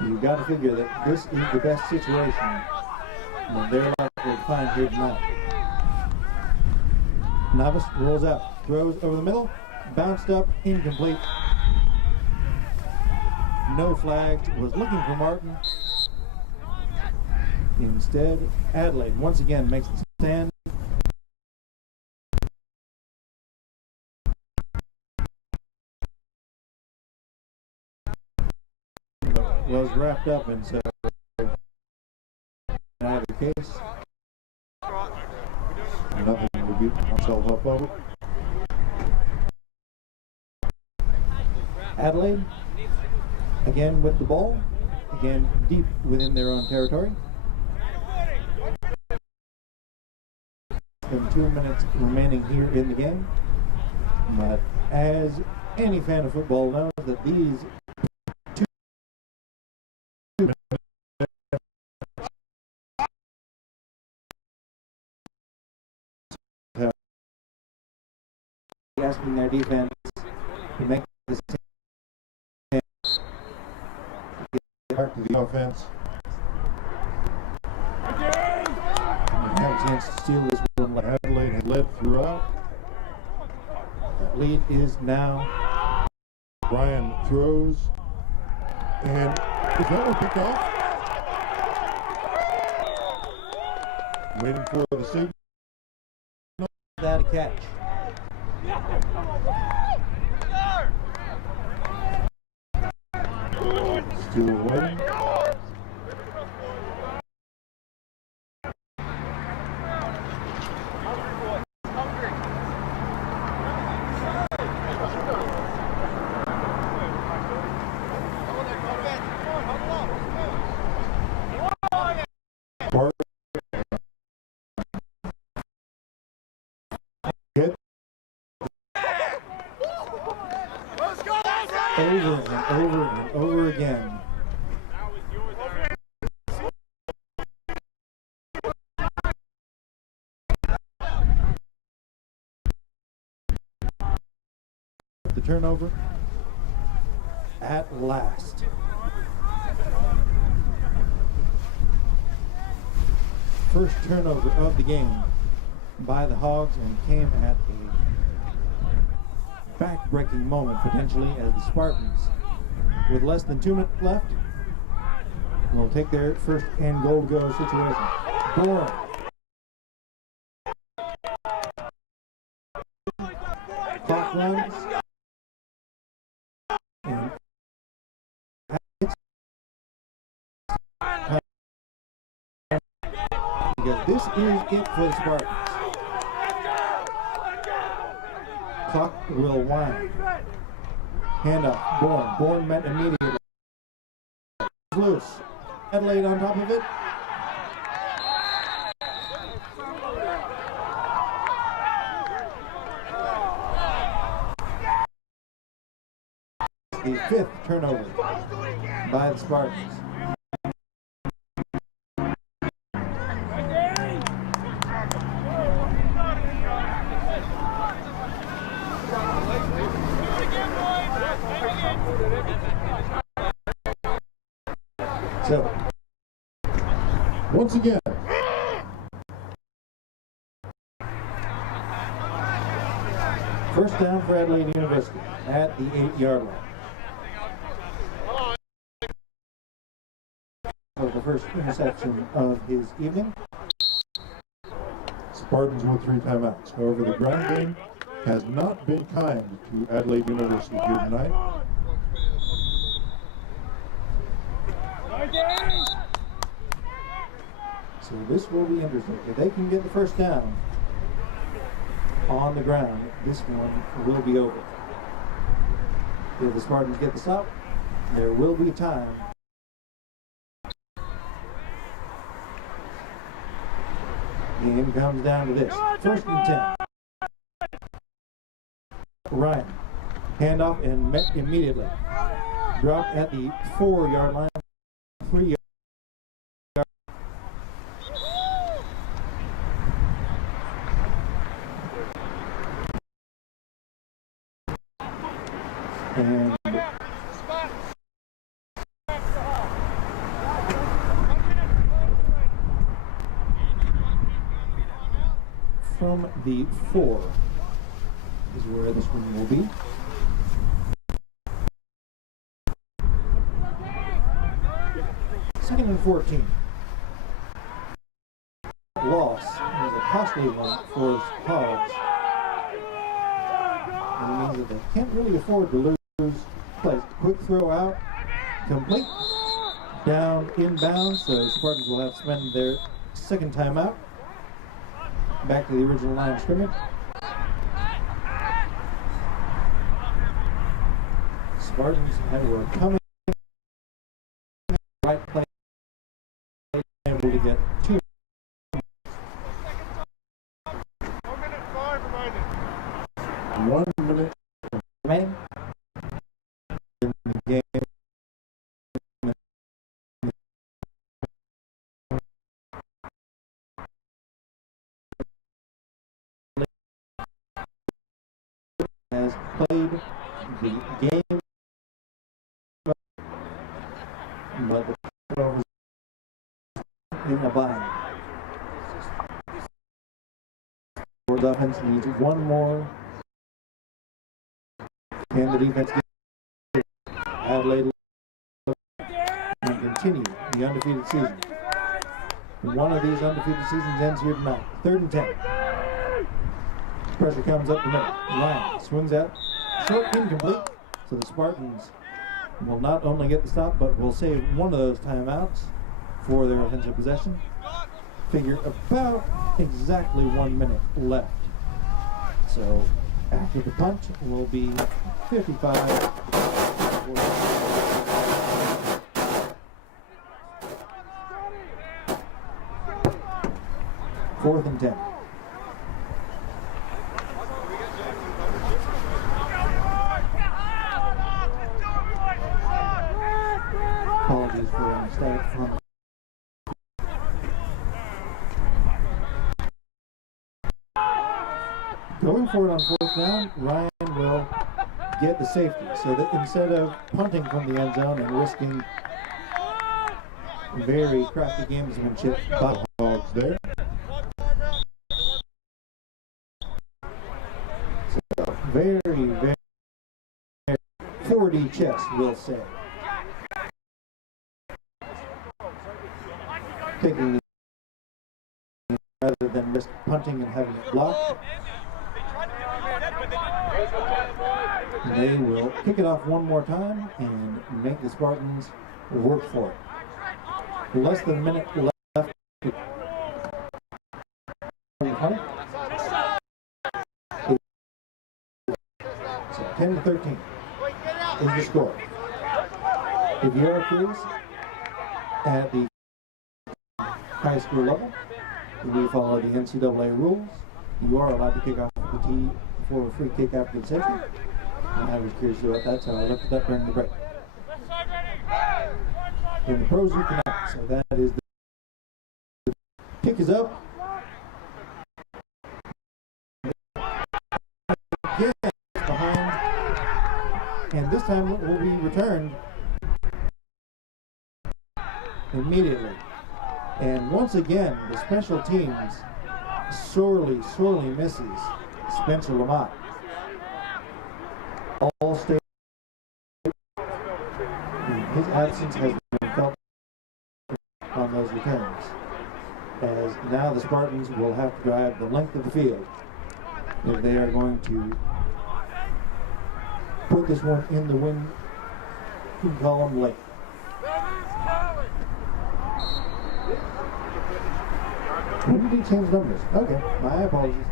you've got to figure that this is the best situation that they're likely to find here tonight. Novice rolls out, throws over the middle, bounced up, incomplete. No flags, was looking for Martin. Instead, Adelaide once again makes the stand. Was wrapped up, and so either case, Nothing to beat myself up over. Adelaide again with the ball, again deep within their own territory. And 2 minutes remaining here in the game. But as any fan of football knows, that these asking their defense to make the same Back to the offense. have a chance to steal this one. Adelaide had led throughout. That lead is now. Ryan throws. And is that one picked off? Waiting for the signal. That a catch. Still waiting. Park. Hit. Over and over and over again. The turnover at last. First turnover of the game by the Hogs, and came at a back-breaking moment potentially, as the Spartans, with less than 2 minutes left, will take their first and goal to go situation. Bourne. Clock runs. And because this is it for the Spartans. Clock will wind. Hand up. Bourne. Bourne met immediately. Loose. Adelaide on top of it. The fifth turnover by the Spartans. So, Once again. first down for Adelaide University at the 8-yard line. So the first interception of his evening. Spartans with 3 timeouts. However, the ground game has not been kind to Adelaide University here tonight. So this will be interesting. If they can get the first down on the ground, this one will be over. If the Spartans get the stop, there will be time. Game comes down to this. First and 10. Ryan. Handoff and met immediately. Drop at the 4-yard line. 3 yards. And from the 4 is where this one will be. Second and 14. Loss is a costly one for Hogs. And it means that they can't really afford to lose. Place. Quick throw out. Complete. Down inbounds. So Spartans will have to spend their second timeout. Back to the original line of scrimmage. Spartans were coming right 1 minute remaining in the game. Has played the game, but the turnovers in a bind. The offense needs one more. Can the defense get Adelaide and continue the undefeated season? One of these undefeated seasons ends here tonight. 3rd and 10. Pressure comes up the middle. Ryan swings out. Short, incomplete. So the Spartans will not only get the stop, but will save one of those timeouts for their offensive possession. Figure about exactly 1 minute left. So after the punt will be 55. 4th and 10. Apologies for any static from going for it on 4th down. Ryan will get the safety so that instead of punting from the end zone and risking very crafty gamesmanship by Hogs there. So very, very 4D chess, we'll say. Taking the rather than risk punting and having it blocked. They will kick it off one more time and make the Spartans work for it. Less than a minute left. So 10 to 13 is the score. If you are curious, at the high school level, we follow the NCAA rules. You are allowed to kick off the tee for a free kick after the safety. And I was curious about that, so I looked it up during the break. In the pros, you cannot. So that is the kick is up. Again, behind, and this time it will be returned immediately. And once again, the special teams sorely misses Spencer Lamont. All state. His absence has been felt on those returns, as now the Spartans will have to drive the length of the field if they are going to put this one in the win column late. When did he change numbers? Okay, my apologies.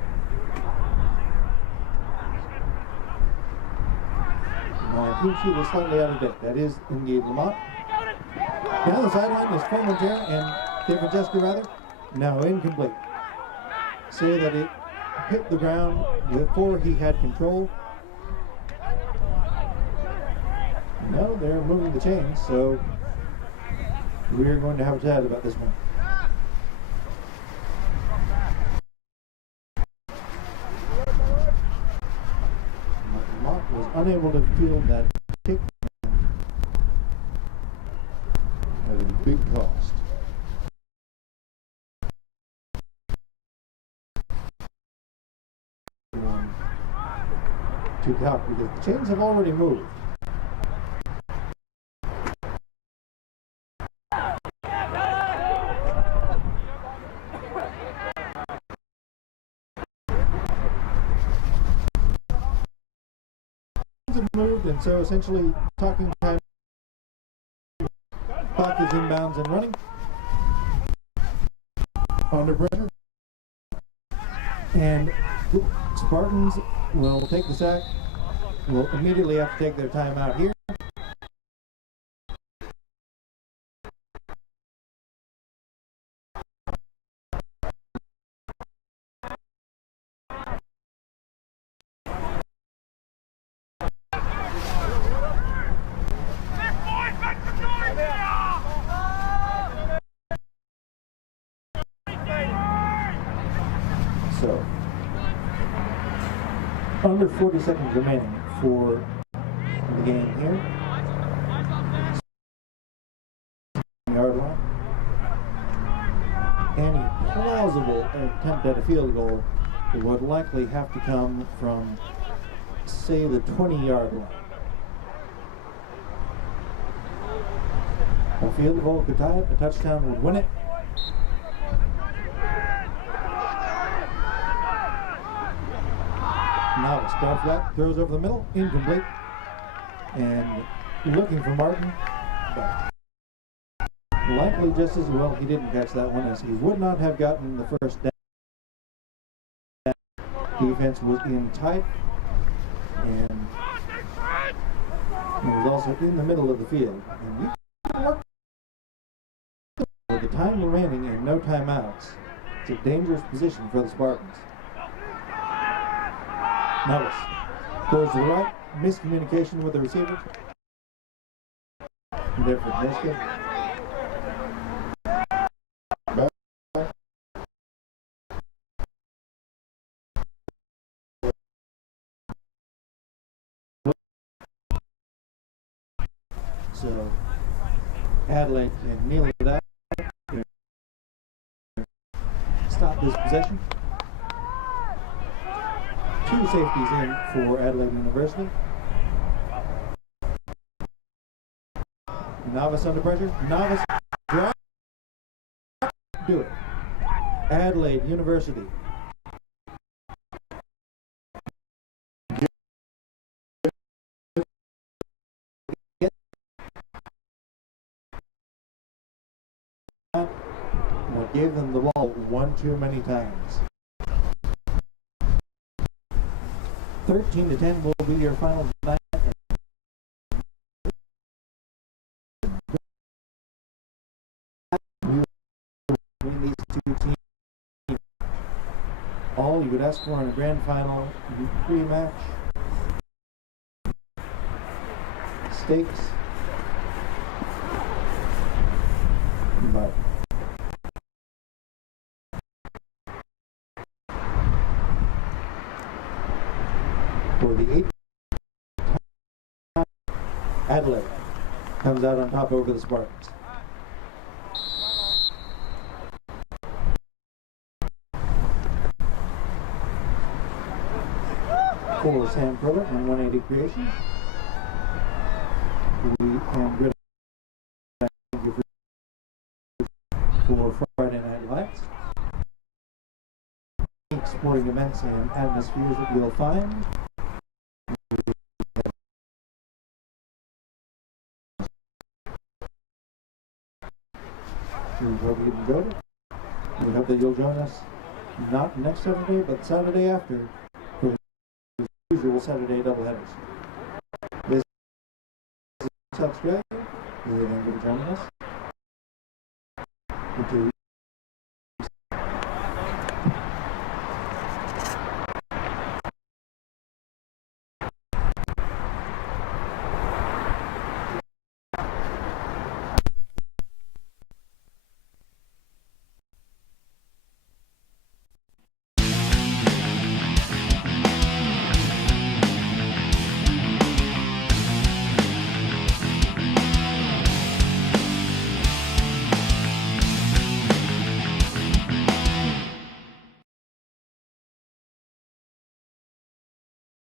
My team sheet is slightly out of date. That is indeed Lamont. Down the sideline is Formentera and David Jester rather. Now incomplete. Say that it hit the ground before he had control. No, they're moving the chains, so we're going to have a chat about this one. Was unable to field that kick at a big cost. To count because the chains have already moved. Moved, and so essentially talking time. Clock is inbounds and running. Under pressure. And the Spartans will take the sack. Will immediately have to take their time out here. So, under 40 seconds remaining for the game here. Yard line. Any plausible attempt at a field goal would likely have to come from, say, the 20-yard line. A field goal could tie it, a touchdown would win it. Now a star flat, throws over the middle, incomplete. And looking for Martin, but likely just as well he didn't catch that one, as he would not have gotten the first down. Defense was in tight, and it was also in the middle of the field. And you can work with the time remaining and no timeouts. It's a dangerous position for the Spartans. Notice, goes to the right, miscommunication with the receiver. Different Michigan. So Adelaide can kneel to that. Stop this possession. Two safeties in for Adelaide University. Novice under pressure. Novice drop. Do it. Adelaide University. What gave them the ball one too many times. 13-10 will be your final tonight. Between these two teams, all you would ask for in a grand final, pre-match, stakes, but for the 8th time, Adelaide comes out on top over the Spartans. For Sam Prober and 180 Creations. We and Gridiron thank you for Friday Night Lights. Sporting events and atmospheres that you'll find. We hope you enjoyed it. We hope that you'll join us not next Saturday, but Saturday after for the usual Saturday doubleheaders. This is South Australia. We thank you for joining us.